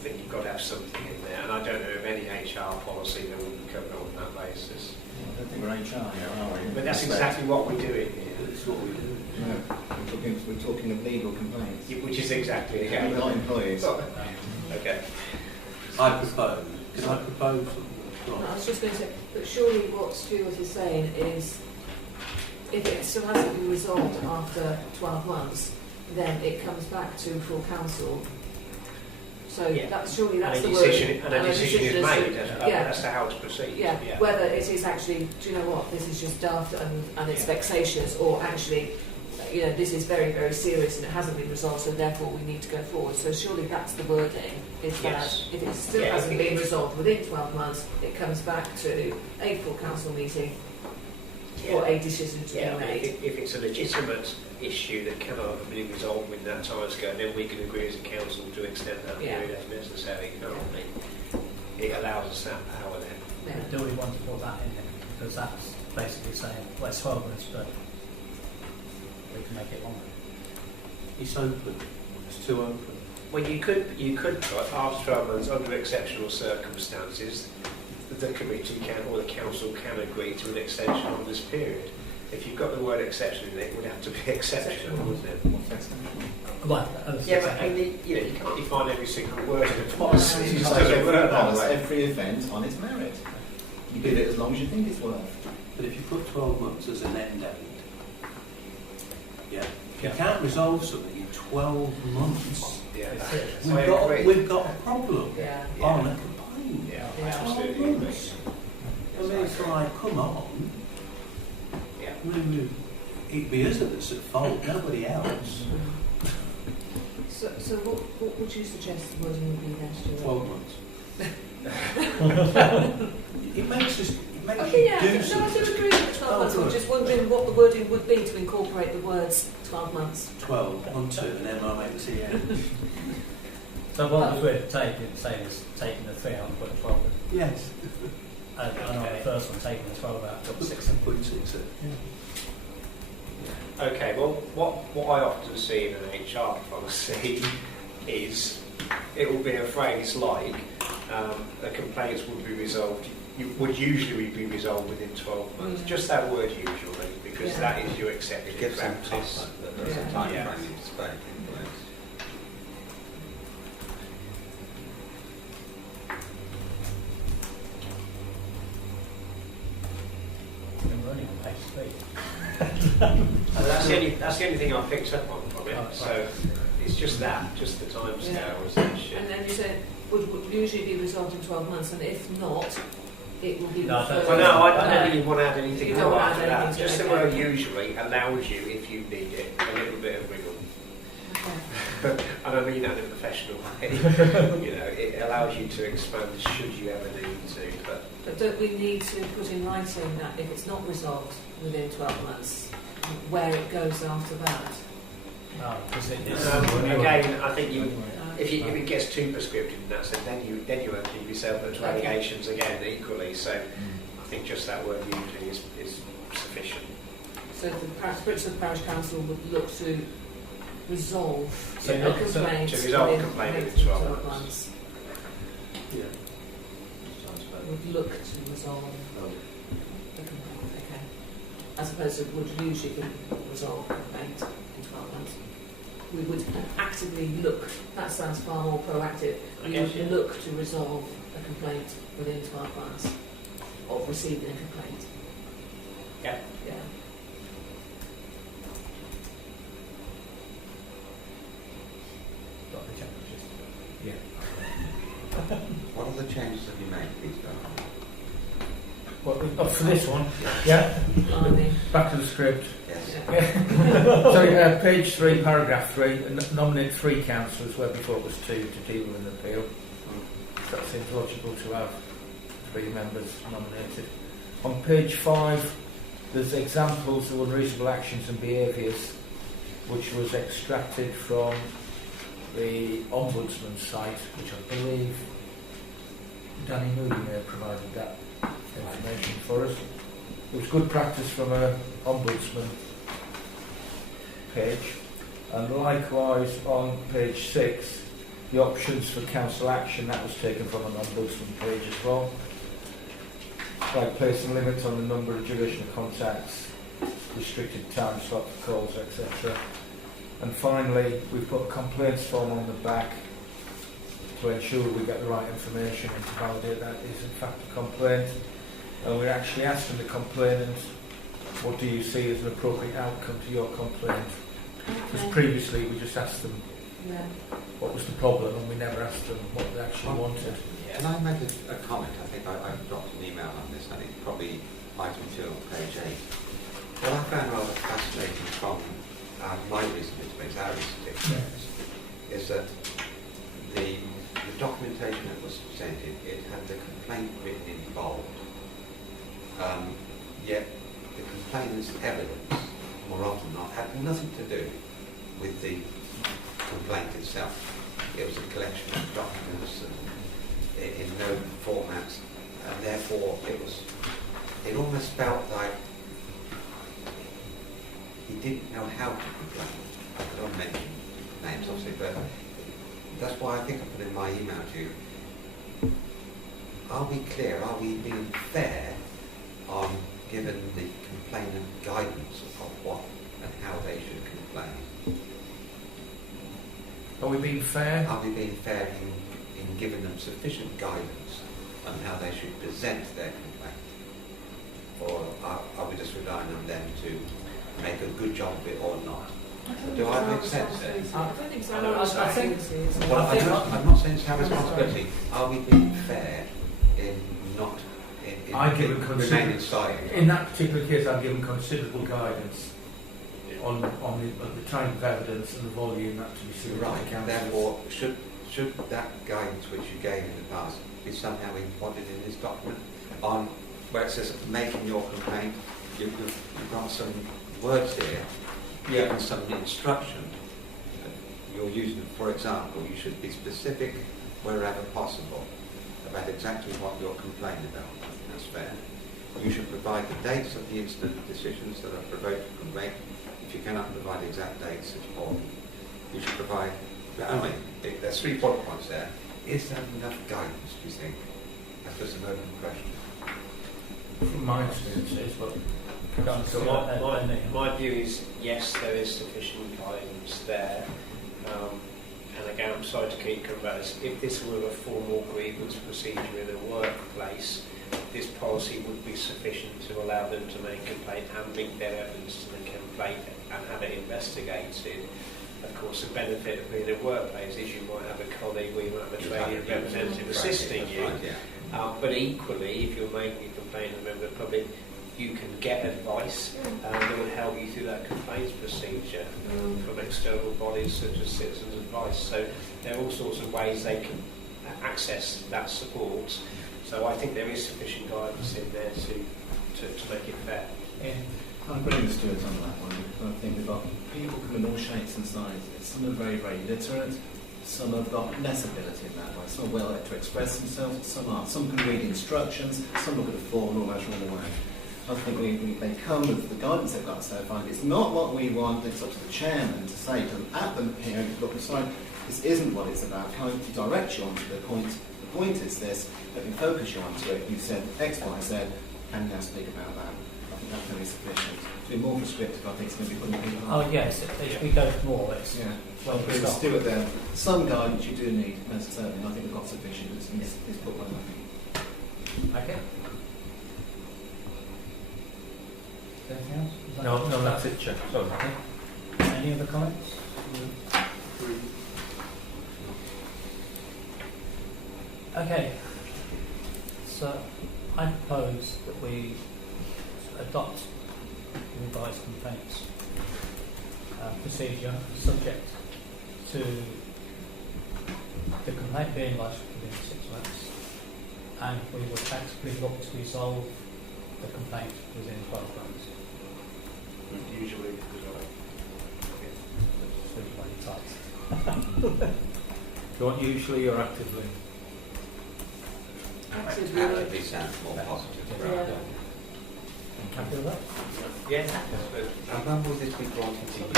think you've got to have something in there, and I don't know of any HR policy that would be covered on that basis. I don't think we're HR here, are we? But that's exactly what we're doing here. That's what we do. No, we're talking of legal complaints. Which is exactly it. We're not employees. Okay. I propose. Can I propose? No, I was just going to say, but surely what Stuart is saying is, if it still hasn't been resolved after 12 months, then it comes back to full council. So Yeah. that's surely that's And a the decision, word. and a decision is as made to- as to how to proceed. Yeah, whether it is actually, do you know what, this is just daft and it's vexatious, or actually, you know, this is very, very serious and it hasn't been resolved, so therefore we need to go forward. So surely that's the wording, is Yes. that if it still Yeah, hasn't if it- been resolved within 12 months, it comes back to a full council meeting for a decision to Yeah, be made. if it's a legitimate issue that cannot be resolved within that time scale, then we can agree as a council to extend that Yeah. period as necessary, can't we? It allows us that power then. Yeah. Do we want to put that in there? Because that's basically saying, well, it's 12 months, but we can make it longer. It's open. It's too open. Well, you could put after 12 months under exceptional circumstances, the committee can or the council can agree to an extension of this period. If you've got the word exception in it, it would have to be exceptional, wouldn't it? Well, Yeah, but I mean, you know, you can't define every single word in a policy. You It just say doesn't work that every way. every event on its merit. You give it as long as you think it's worth. But if you put 12 months as an end date, yeah, if Yeah. you can't resolve something in 12 months, Yeah, That's it. we've got a problem Yeah. on a complaint. Yeah, I Yeah. 12 absolutely agree. months. I mean, it's like, come on. Yeah. I mean, it'd be us that's at fault, nobody else. So what would you suggest the wording would be then, Stuart? 12 months. It makes us. It makes Okay, you yeah, do no, I something. do agree with 12 months. I'm good. just wondering what the wording would be to incorporate the words 12 months. 12 on 2 and MRMTN. So what was we're saying is taking the 3 out and putting 12 in. Yes. And on the first one, taking the 12 out, put 6 and put 6 in. Okay, well, what I often see in an HR policy is it will be a phrase like the complaints would be resolved, would usually be resolved within 12 months. Just that word usually, because Yeah. that is your accepted Give some practice. there's a Yeah. time Yeah. frame in Spain in place. and we're only on page 3. And that's the only thing I picked up on from it. Oh, right. So it's just that, just the time Yeah. scale was the issue. And then you said would usually be resolved in 12 months, and if not, it will be No, I don't- referred. Well, no, I don't think you want to add anything You more don't want after to add that. anything to Just it, the word okay. usually allows you, if you need it, a little bit of wiggle. Okay. And I mean that in a professional way. You know, it allows you to expand should you ever need to. But don't we need to put in writing that if it's not resolved within 12 months, where it goes after that? Oh, because it is. Again, I think you, if it gets too prescriptive in that sense, then you open yourself up to Okay. allegations again equally. So I think just that word usually is sufficient. So the Brixton Parish Council would look to resolve So a not- complaint to resolve a within complaint within 12 12 months. Yeah. Sounds better. Would look to resolve Oh. the complaint, okay. As opposed to would usually resolve a complaint in 12 months. We would actively look, that sounds far more proactive. I We guess, would yeah. look to resolve a complaint within 12 months of receiving a complaint. Yeah. Yeah. Got the challenges. Yeah. What other changes have you made, please, Darren? Well, for this one, yeah, Blimey. back to the script. Yes. Yeah. Sorry, page 3, paragraph 3, nominate 3 councillors where before it was 2 to deal with an appeal. That seems logical to have 3 members nominated. On page 5, there's examples of unreasonable actions and behaviours which was extracted from the Ombudsman's site, which I believe Danny Moody may have provided that information for us. It was good practice from an Ombudsman page, and likewise on page 6 The options for council action, that was taken from an ombudsman page as well. Like placing limits on the number of duration of contacts, restricted time slot for calls, etc. And finally, we've put a complaints form on the back to ensure we get the right information and to validate that is in fact a complaint. And we're actually asking the complainant, what do you see as an appropriate outcome to your complaint? Because previously we just asked them what was the problem and we never asked them what they actually wanted. Can I make a comment? I think I've dropped an email on this. I think probably item 2 on page 8. What I found rather fascinating from my recent experience, our recent experience, is that the documentation that was presented, it had the complaint written in bold. Yet the complainant's evidence, more often than not, had nothing to do with the complaint itself. It was a collection of documents and in no formats, and therefore it almost felt like he didn't know how to complain. I don't mention names obviously, but that's why I think I put in my email to you. Are we clear? Are we being fair on giving the complainant guidance of what and how they should complain? Are we being fair? Are we being fair in giving them sufficient guidance on how they should present their complaint? Or are we just relying on them to make a good job of it or not? Do I make sense there? I don't think so. I think Well, I'm not saying it's our responsibility. Are we being fair in not I give them remaining silent? In that particular case, I've given considerable guidance on the type of evidence and the volume that to be seen by the council. Therefore, should that guidance which you gave in the past be somehow embodied in this document? On where it says making your complaint, you've got some words here, giving some instruction. You're using, for example, you should be specific wherever possible about exactly what you're complaining about. That's fair. You should provide the dates of the incident decisions that are provoked a complaint. If you cannot provide exact dates, it's important. You should provide, anyway, there's 3 bullet points there. Is there enough guidance, do you think? That's just an open question. From my experience, it is, but So my view is yes, there is sufficient guidance there. And again, I'm sorry to keep coming back. If this were a formal grievance procedure in a workplace, this policy would be sufficient to allow them to make a complaint and link their evidence to the complaint and have it investigated. Of course, the benefit of being in a workplace is you might have a colleague or you might have a training representative assisting you. Right, yeah. But equally, if you're making a complaint as a member of the public, you can get advice that will help you through that complaints procedure from external bodies such as Citizens Advice. So there are all sorts of ways they can access that support. So I think there is sufficient guidance in there to make it fair. Yeah. I agree with Stuart on that one. I think we've got people come in all shapes and sizes. Some are very, very literate. Some have got less ability in that way. Some are well able to express themselves. Some aren't. Some can read instructions. Some look at the form and all measure all the way. I think they come with the guidance they've got so far. If it's not what we want, it's up to the chairman to say to them at the hearing, look, sorry, this isn't what it's about. Can I direct you onto the point? The point is this. Let me focus you onto it. You said X, Y, Z. Can you now speak about that? I think that's very sufficient. To be more prescriptive, I think it's going to be putting people on. Oh yes, if we go more, it's Well, with Stuart there, some guidance you do need, most certainly. I think we've got sufficient. It's put one, I think. okay. Anything else? Is that- No, that's it, Chair. Sorry. Any other comments? Okay. So I propose that we adopt revised complaints procedure subject to the complaint being lodged within 6 months, and we will actively look to resolve the complaint within 12 months. Usually, Do you want usually or actively? Actively sounds more positive. Yeah. Happy with that? yeah. And when will this be brought into use?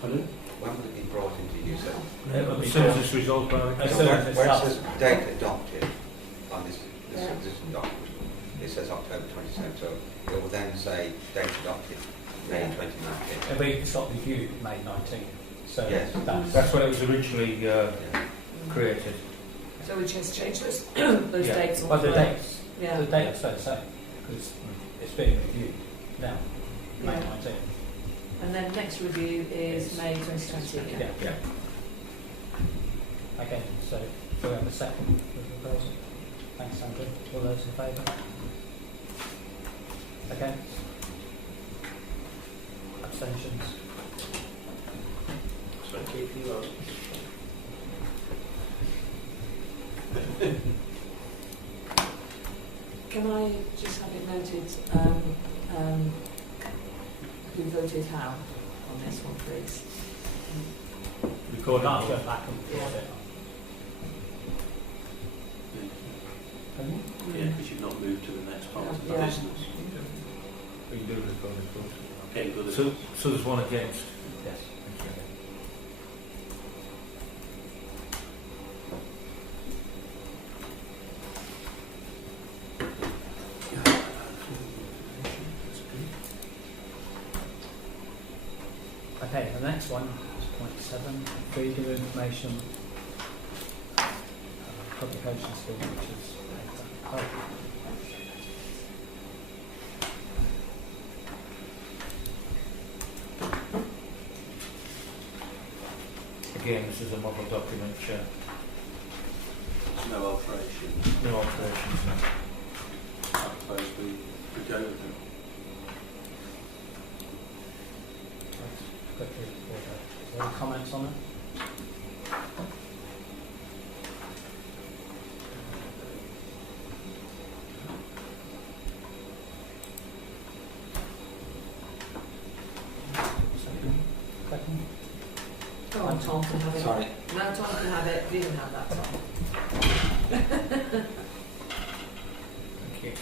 Pardon? when would it be brought into use? As soon as it's resolved by the As council. soon Where as it's where it up. says date adopted on this Yeah. existing document, it says October 27th, so it will then say date adopted May Yeah. 2019. It's got reviewed May 19th. So Yes. That's when it was originally created. So we just change those, those Yeah. dates. Well, the on dates, Yeah. the dates stay the same because it's being reviewed now, May Yeah. 19th. And then next review is May 2020. Yeah. Yeah. Okay, so do we have a second for the proposal? Thanks, Andrew. All those in favour? Against? Abstentions? So keep you on. Can I just have it noted who voted how on this one, please? Recorded. Can't go back and forth it. Yeah, because you've not moved to the next part of the Yeah. business. We can do a recorded vote. Okay, good. So there's one against. Yes. Okay, the next one is point 7, freedom of information publication scheme, which is paper. Again, this is a model document, Chair. There's no alterations. No alterations. No. I suppose we go with them. Quickly before that. Is there any comments on it? Second? Oh, Tom can have it. Sorry. No, Tom can have it. You can have that, Tom. Thank you.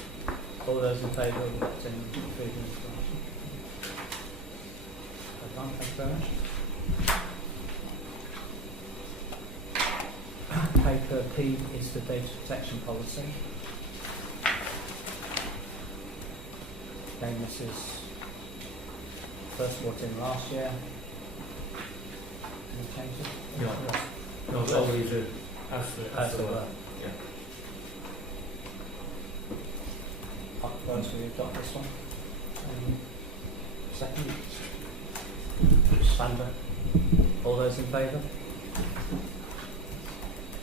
All those in favour of adopting freedom of information? Well done, thank you very much. Paper P is the data protection policy. Again, this is first brought in last year. Any changes? No. No, it's always as the Yeah. Yeah. Propose we adopt this one. Second. Sandra. All those in favour?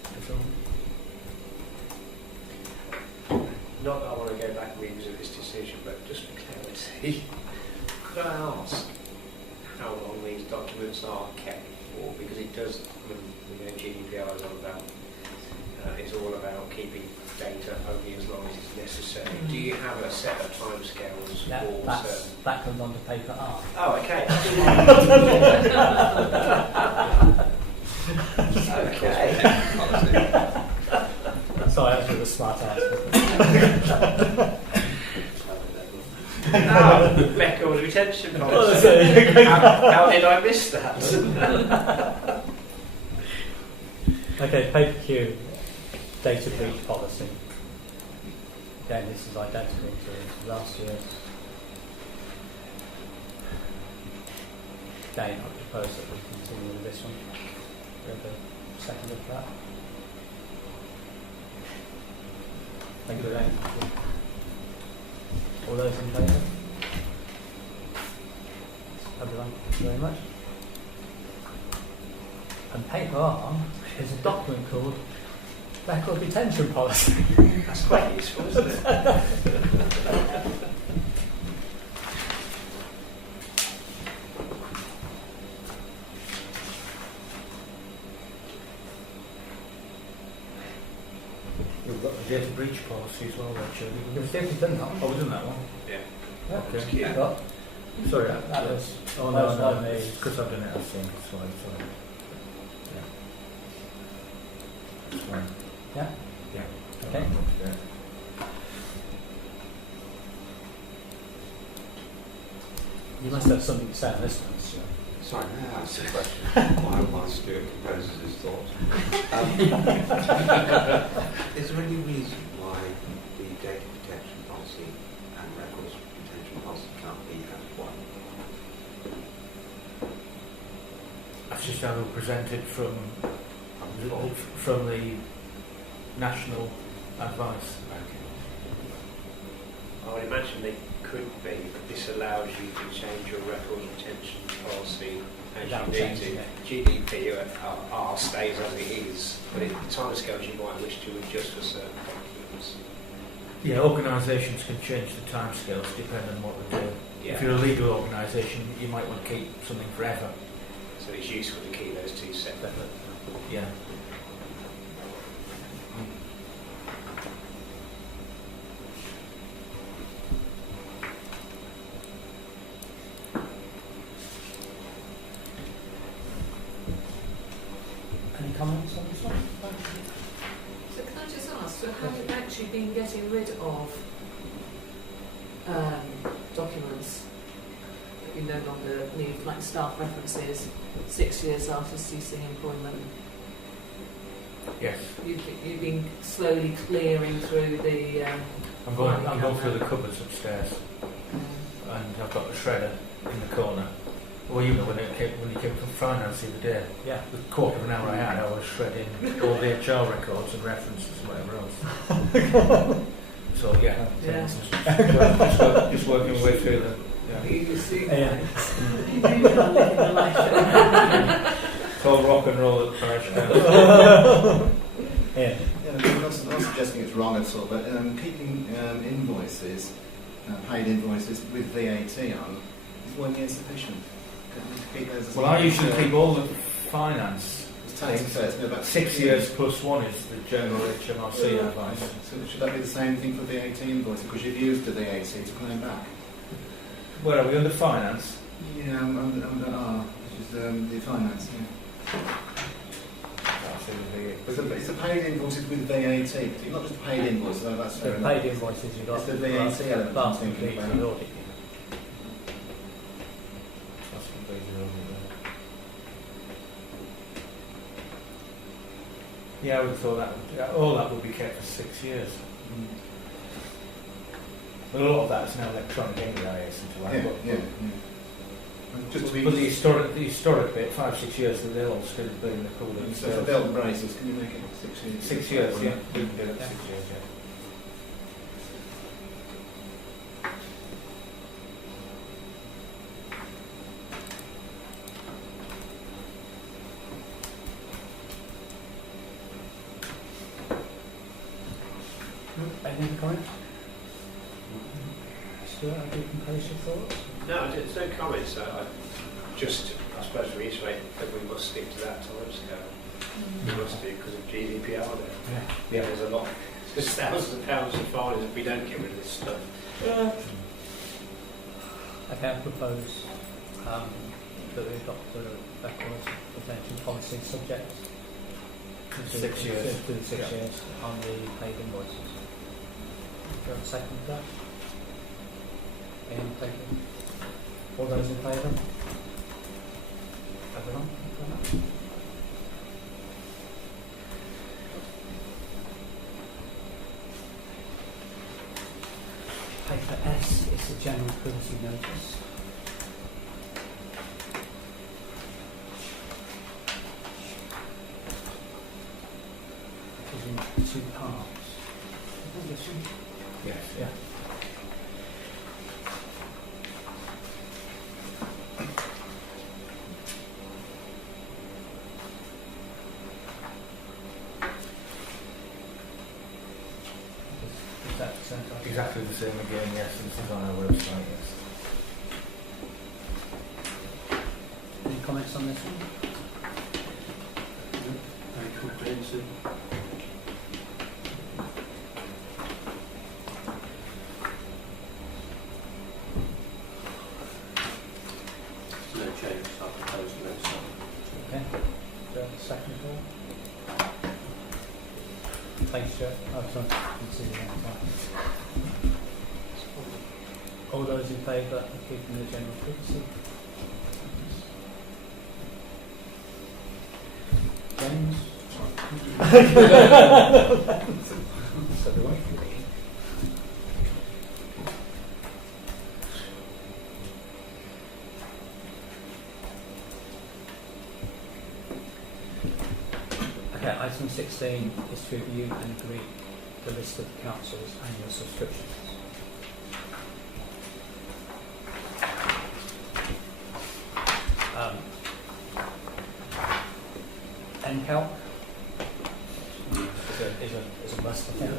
That's all. Not that I want to go back and revisit this decision, but just for clarity, could I ask how long these documents are kept for? Because it does, I mean, GDPR is all about, it's all about keeping data only as long as it's necessary. Do you have a set of timescales for certain? That comes under paper R. Oh, okay. Okay. Sorry, that's with a smart ass. Record retention policy. How did I miss that? Okay, paper Q, data breach policy. Again, this is identical to last year's. Again, I propose that we continue with this one. We have a second of that. Thank you, Elaine. All those in favour? Everyone, thank you very much. And paper R is a document called Record Retention Policy. That's quite useful, isn't it? We've got the data breach policy as well, actually. You've definitely done that one. Oh, we've done that one. Yeah. Okay. You've got. Sorry, That was. Oh that was no, one no, of it's these. because I've done it. I think. Sorry. Yeah. That's fine. Yeah? Yeah. Okay. Yeah. You must have something to say on this one, Sorry, may I ask a question while Stuart composes his thoughts? Is there any reason why the data protection policy and records retention policy can't be as one? That's just how they were presented from the national advice. I would imagine they could be, but this allows you to change your records retention policy as Without you need changing to. it. GDPR stays as it is, but in timescales you might wish to adjust for certain documents. Yeah, organisations can change the timescales depending on what they do. If you're a legal organisation, you might want to keep something forever. So it's useful to keep those two separate. Yeah. Any comments on this one? So can I just ask, so have you actually been getting rid of documents that you no longer need, like staff references, 6 years after ceasing employment? Yes. You've been slowly clearing through the... I'm going through the cupboards upstairs, and I've got a shredder in the corner. Well, you know, when you came from finance the other day, Yeah. the quarter of an hour I had, I was shredding all the HR records and references and whatever else. So yeah, Yeah. just working my way through them. Yeah. You see, Yeah. you do not live in the life. It's all rock and roll at Parish Council. Yeah. I'm not suggesting it's wrong at all, but keeping invoices, paid invoices with VAT on, is one year sufficient? Keep those as Well, long I as, usually keep all the finance. It's tax assessed, about 6 years plus one is the general HMRC advice. So should that be the same thing for VAT invoices? Because you've used the VAT to claim back. Where are we under finance? Yeah, under R, which is the finance. Yeah. It's the paid invoices with VAT. Not just paid invoices. That's The fair enough. paid invoices you got. It's the VAT element I'm Last thinking completed about. audit. That's completely wrong. Yeah, I would have thought all that would be kept for 6 years. But a lot of that is now electronic anyway, I hasten to add. Yeah. Just to be, But the historic bit, 5-6 years, that they'll all still be in the cooling. so for belt and braces, can you make it 6 years? 6 years, yeah. We can do it 6 Yeah. years, yeah. Any other comments? Stuart, have you composed your thoughts? No, there's no comments. I suppose reiterate that we must stick to that timescale. We must do because of GDPR there. Yeah. There's a lot. There's thousands of pounds of fines if we don't get rid of this stuff. Okay, I propose that we adopt the records retention policy subject to 6 years. To the 6 Yeah. years on the paid invoices. Do you have a second for that? Anyone taking? All those in favour? Everyone? Paper S is the general privacy notice. It is in 2 parts. Yes, Yeah. Is that the same type? exactly the same again, yes, and this is on our website, yes. Any comments on this one? Very comprehensive. No changes, I propose no sign. Okay. Do you have a second for that? Thanks, Stuart. Oh, sorry. Continue on. All those in favour of keeping the general privacy? James. So do I. Okay, item 16 is to review and agree the list of the council's annual subscriptions. NCAL is a must, I think.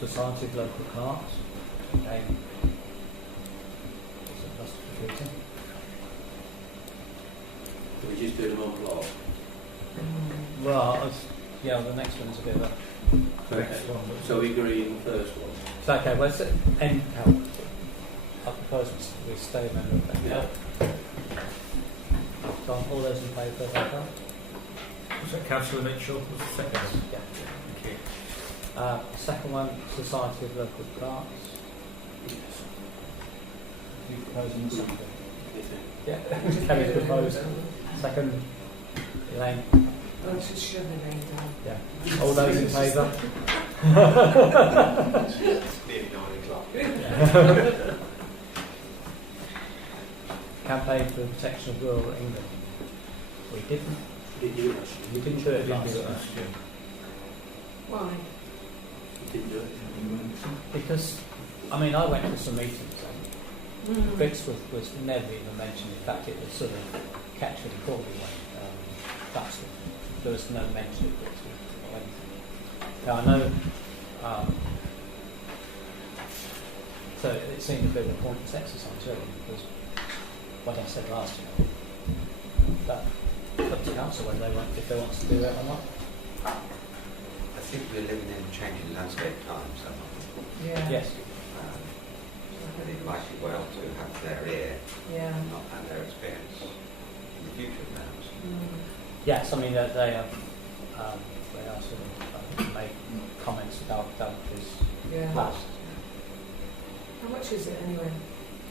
Society of Local Clerks, again, is a must for treating. Do we just do them on block? Well, yeah, the next one's a bit of a Okay. So we agree in the first one? So, okay, where's it? NCAL. I propose we stay a member of NCAL. John, all those in favour of NCAL? Was that Councillor Mitchell? Was the second? Yeah. Thank you. The second one, Society of Local Clerks. Yes. You proposing something? Anything? Yeah. Kerry's proposed. Second, Elaine. Oh, just shove the name down. Yeah. All those in favour? It's nearly 9 o'clock. Campaign for the protection of rural England. We didn't. We didn't do it actually. We didn't do it last year. Why? We didn't do it. Because, I mean, I went to some meetings and Brits was never even mentioned. In fact, it was sort of captured and Corby way. There was no mention of Brits or anything. Now, I know, so it seemed a bit of a pointless exercise, really, because what I said last year, that up to council whether they want, if they want to do it or not. I think we're living in changing landscape times, aren't we? Yeah. Yes. They'd like it well to have their ear Yeah. and their experience in the future perhaps. Yes, I mean they have sort of made comments about Daventry's Yeah. past. How much is it anyway?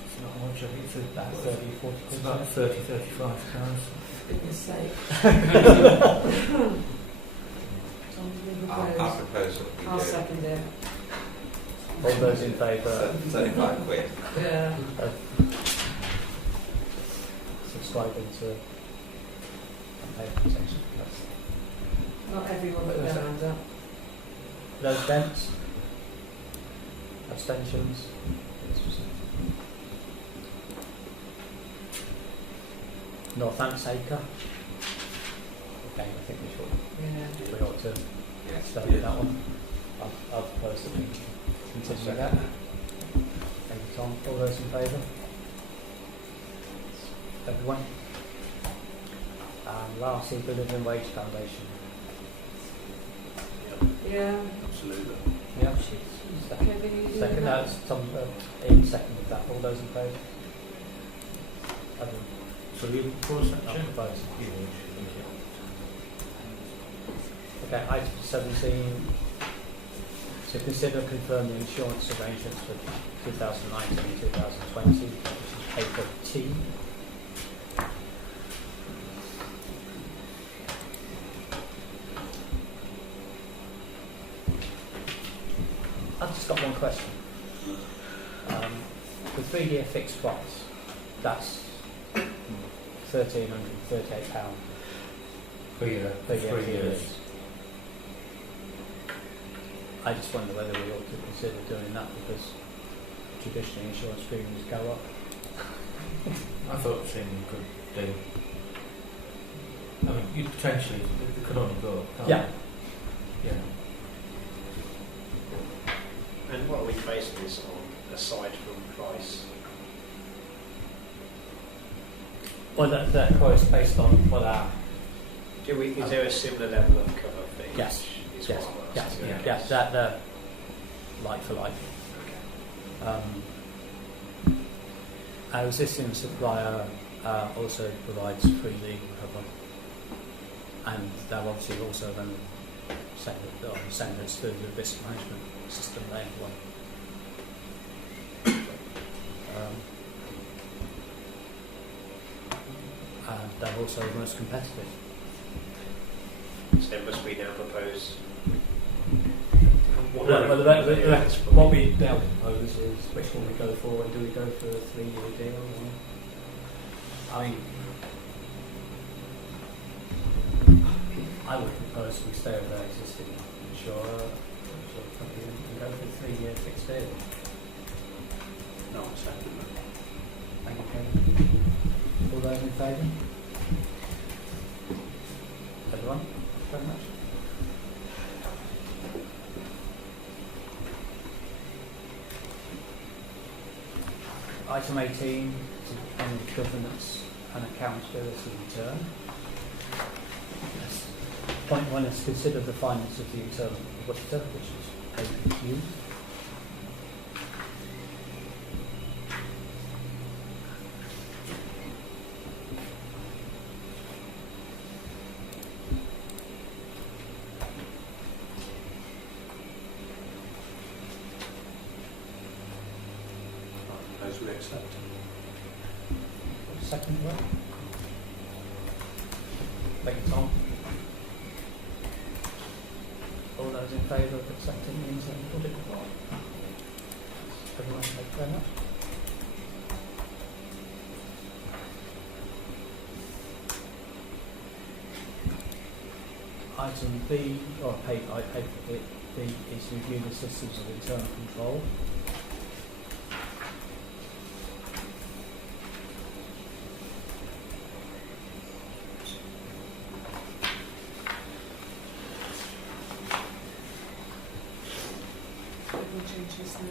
It's not much, I think it's About about 30, 40 It's about 30, 35 pounds. Goodness sake. Our proposal we I'll do second it. All those in favour 35 quid. Yeah. of subscribing to campaign protection. Not everyone put their hands up. Those against? Abstentions? Northamptonshire. Okay, I think we ought to Yes. stay with that one. I'll propose that we continue with that. Thank you, Tom. All those in favour? Everyone? Lastly, the Living Wage Foundation. Yeah. Absolutely. Yeah. Kevin, you do Second, that? that's Tom. Ian seconded that. All those in favour? Everyone? So you propose that, Not Chair? proposed. You would, thank you. Okay, item 17. To consider confirm the insurance arrangements for 2019-2020, which is paper T. I've just got one question. The 3-year fixed price, that's £1,338 Per year. per year. 3 years. I just wonder whether we ought to consider doing that because traditionally insurance premiums go up. I thought the same you could do. I mean, you potentially, it could only go up, can't Yeah. it? Yeah. And what are we basing this on, aside from price? Well, that quote's based on what our Is there a similar level of cover fee? Yes. Which is yes, what I'm yes, asking. yes, that like for like. Okay. Our existing supplier also provides free legal cover, and they're obviously also then send us through the risk management system they employ. and they're also the most competitive. So it must be now proposed. What we now propose is which one we go for, and do we go for a 3-year deal? Or, I mean, I would propose we stay with our existing insurer, and go for a 3-year fixed deal. No, I'll second that. Thank you, Kevin. All those in favour? Everyone? Very much. Item 18 is on governance and accountability return. Yes. Point 1 is consider the findings of the internal auditor, which is APQ. I propose we accept it. Second one. Thank you, Tom. All those in favour of accepting the internal audit report? Everyone, thank you very much. Item B, or I paid for it, B is review the systems of internal control. Everyone changes that.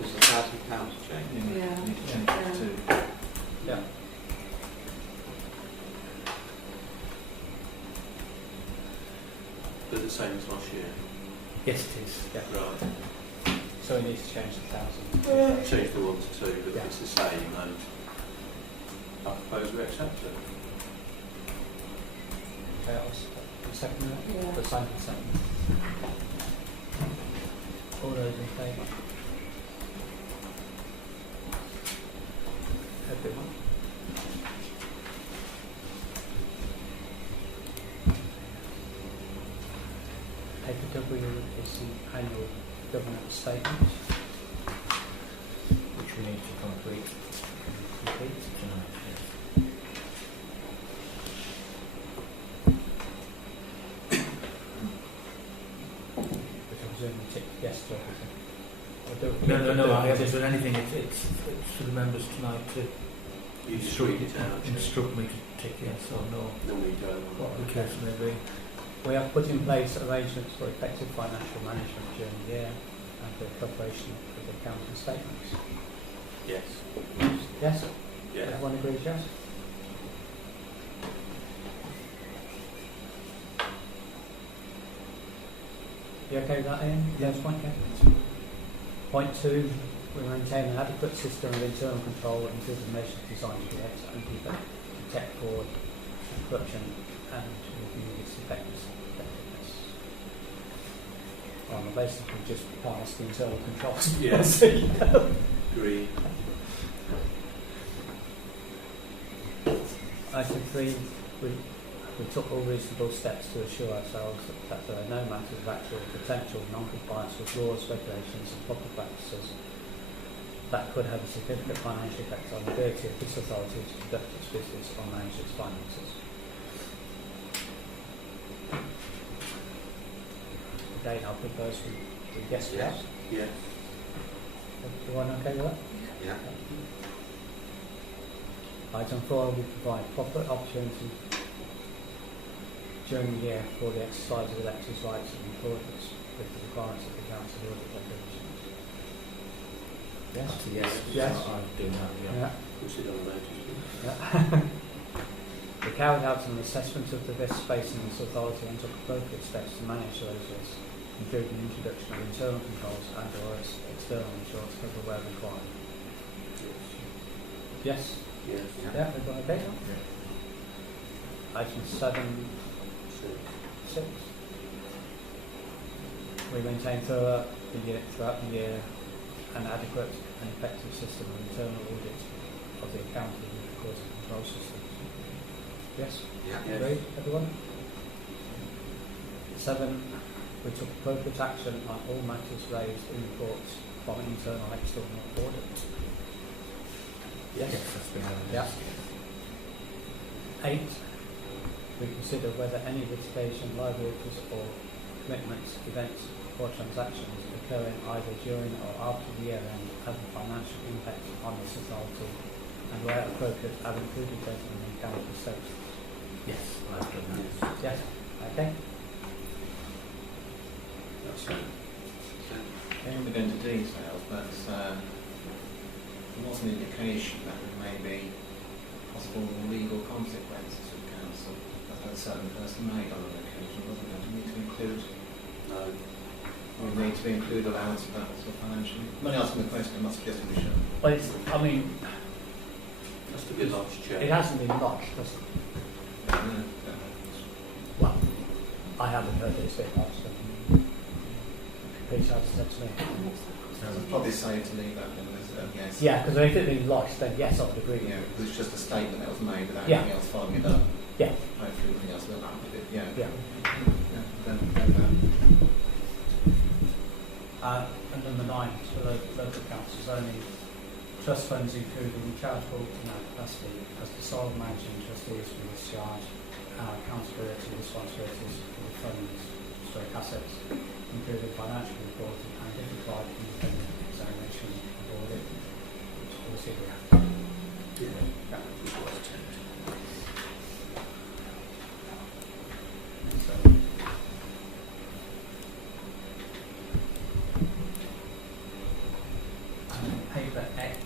There's £1,000 change. Yeah. You need to change Yeah. it to Yeah. They're the same as last year. Yes, it is. Yeah. Right. So it needs to change the 1,000. Change the 1 to 2, but Yeah. it's the same, and I propose we accept it. Okay, second that. Yeah. The same second. All those in favour? Everyone? Paper W is the annual governance statement. which we need to complete Complete. tonight. Yes. Which I presume we tick yes to everything. Or do it- No, I do haven't it- done anything. It's for the members tonight to You just read it out. instruct me to tick yes or no, No, we don't. what the case may be. We have put in place arrangements for effective financial management during the year and for preparation of the accounting statements. Yes. Yes? Yes. Everyone agrees yes? You okay with that, Ian? Yes, point, yeah. Point 2, we maintain an adequate system of internal control including measures designed to detect fraud, corruption and review its effectiveness. Well, I basically just passed the internal controls. Yes. Agree. Item 3, we took all reasonable steps to assure ourselves that there are no matters of actual potential non-compliance with laws, regulations and proper practices that could have a significant financial effect on the ability of this authority to conduct its business or manage its finances. Again, I'll propose we yes to that. Yes. Everyone okay with that? Yeah. Item 4, we provide proper opportunity during the year for the exercise of electors' rights in accordance with the requirements of the Council audit regulations. Yes? That's a yes. Yes. I'm doing that, yeah. Yeah. We'll sit on the notice. Yeah. We carried out an assessment of the risks facing this authority and took appropriate steps to manage those risks, including the introduction of internal controls and or external insurance cover where required. Yes? Yes. Yeah, everyone okay? Item 7, 6. We maintain throughout the year an adequate and effective system of internal audit of the accounting and control systems. Yes? Yeah. Agreed, everyone? 7, we took appropriate action on all matters raised in reports from internal and external audit. Yes? that's been Yeah. 8, we consider whether any litigation, liabilities or commitments, events or transactions occurring either during or after the year end have a financial impact on the society and where appropriate have included them in the accounting statements. Yes, I've done that. Yes? Okay. That's it. I don't want to go into details, but there was an indication that there may be possible legal consequences of council that a certain person made on an occasion, wasn't there? Do we need to include? No. We need to include allowance for that sort of financially. I'm only asking the question, I'm not suggesting we should. Well, it's, I mean, Has to be lodged, Chair. it hasn't been lodged, has it? Well, I haven't heard it say lodged. Please have said to me. I'd probably say to leave that in as yes. Yeah, because if it had been lodged, then yes, I would agree. Yeah, it was just a statement that was made without Yeah. anything else following it up. Yeah. Hopefully nothing else will happen with it. Yeah. Yeah. And number 9, for local councils only, trust funds including charitable in our capacity as the sole managing trustees will discharge our accountability responsibilities for the funds, assets, including financial reporting and if required independent examination of audit, which obviously we have. So, paper X.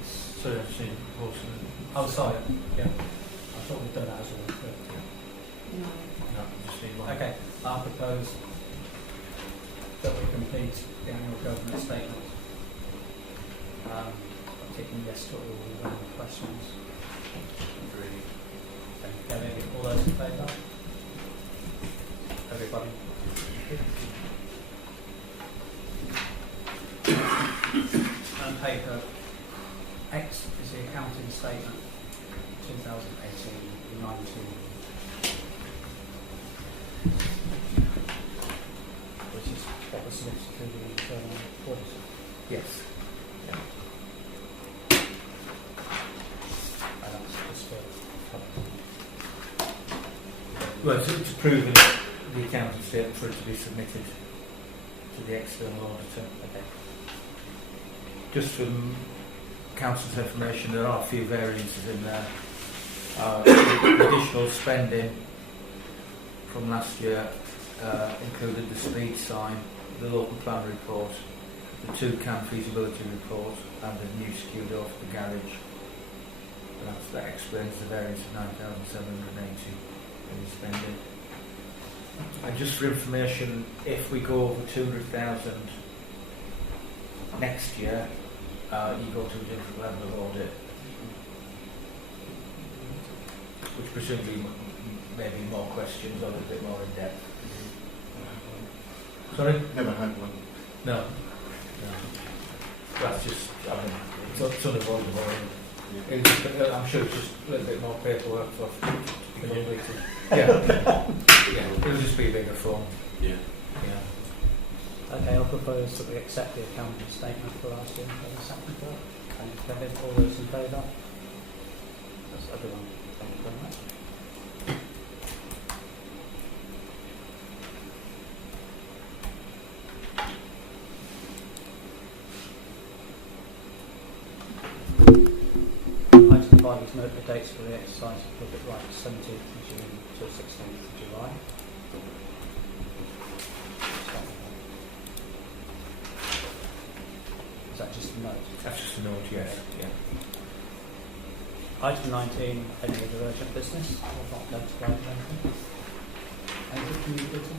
So I've seen proposal. Oh, sorry. Yeah. I thought we'd done that as well. No. No, just need one. Okay. I propose that we complete the annual government statement. I'm taking yes to all the random questions. Agreed. Okay, all those in favour? Everybody? And paper X is the accounting statement 2018-19. Which is what was submitted to the internal auditor. Yes. And that's just for Well, it's approving the accounting statement for it to be submitted to the external auditor. okay. Just from council's information, there are a few variances in there. Additional spending from last year included the speed sign, the local plan report, the 2 CAN feasibility report, and the new skewed door for the garage. And that explains the variance of 9,780 in spending. And just for information, if we go over 200,000 next year, you go to a different level of audit, which presumably may be more questions or a bit more in depth. Sorry? Never had one. No. That's just, I mean, it's unavoidable. It's just, I'm sure it's just a little bit more paperwork for to be completed. Yeah. Yeah, it'll just be a bigger form. Yeah. Yeah. Okay, I'll propose that we accept the accounting statement for last year. Have a second for it. Thank you, Kevin. All those in favour? That's everyone. Thank you very much. Item 5 is note the dates for the exercise of public rights, 17th of June to 16th of July. Is that just a note? That's just a note, yes. Yeah. Item 19, any other urgent business? I've not notified anything. Anything from you, Peter?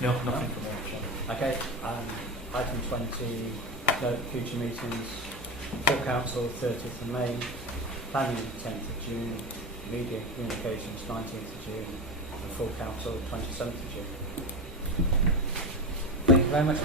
No, nothing from there. Okay, item 20, note future meetings, full council 30th of May, planning 10th of June, media communications 19th of June, and full council 27th of June. Thank you very much.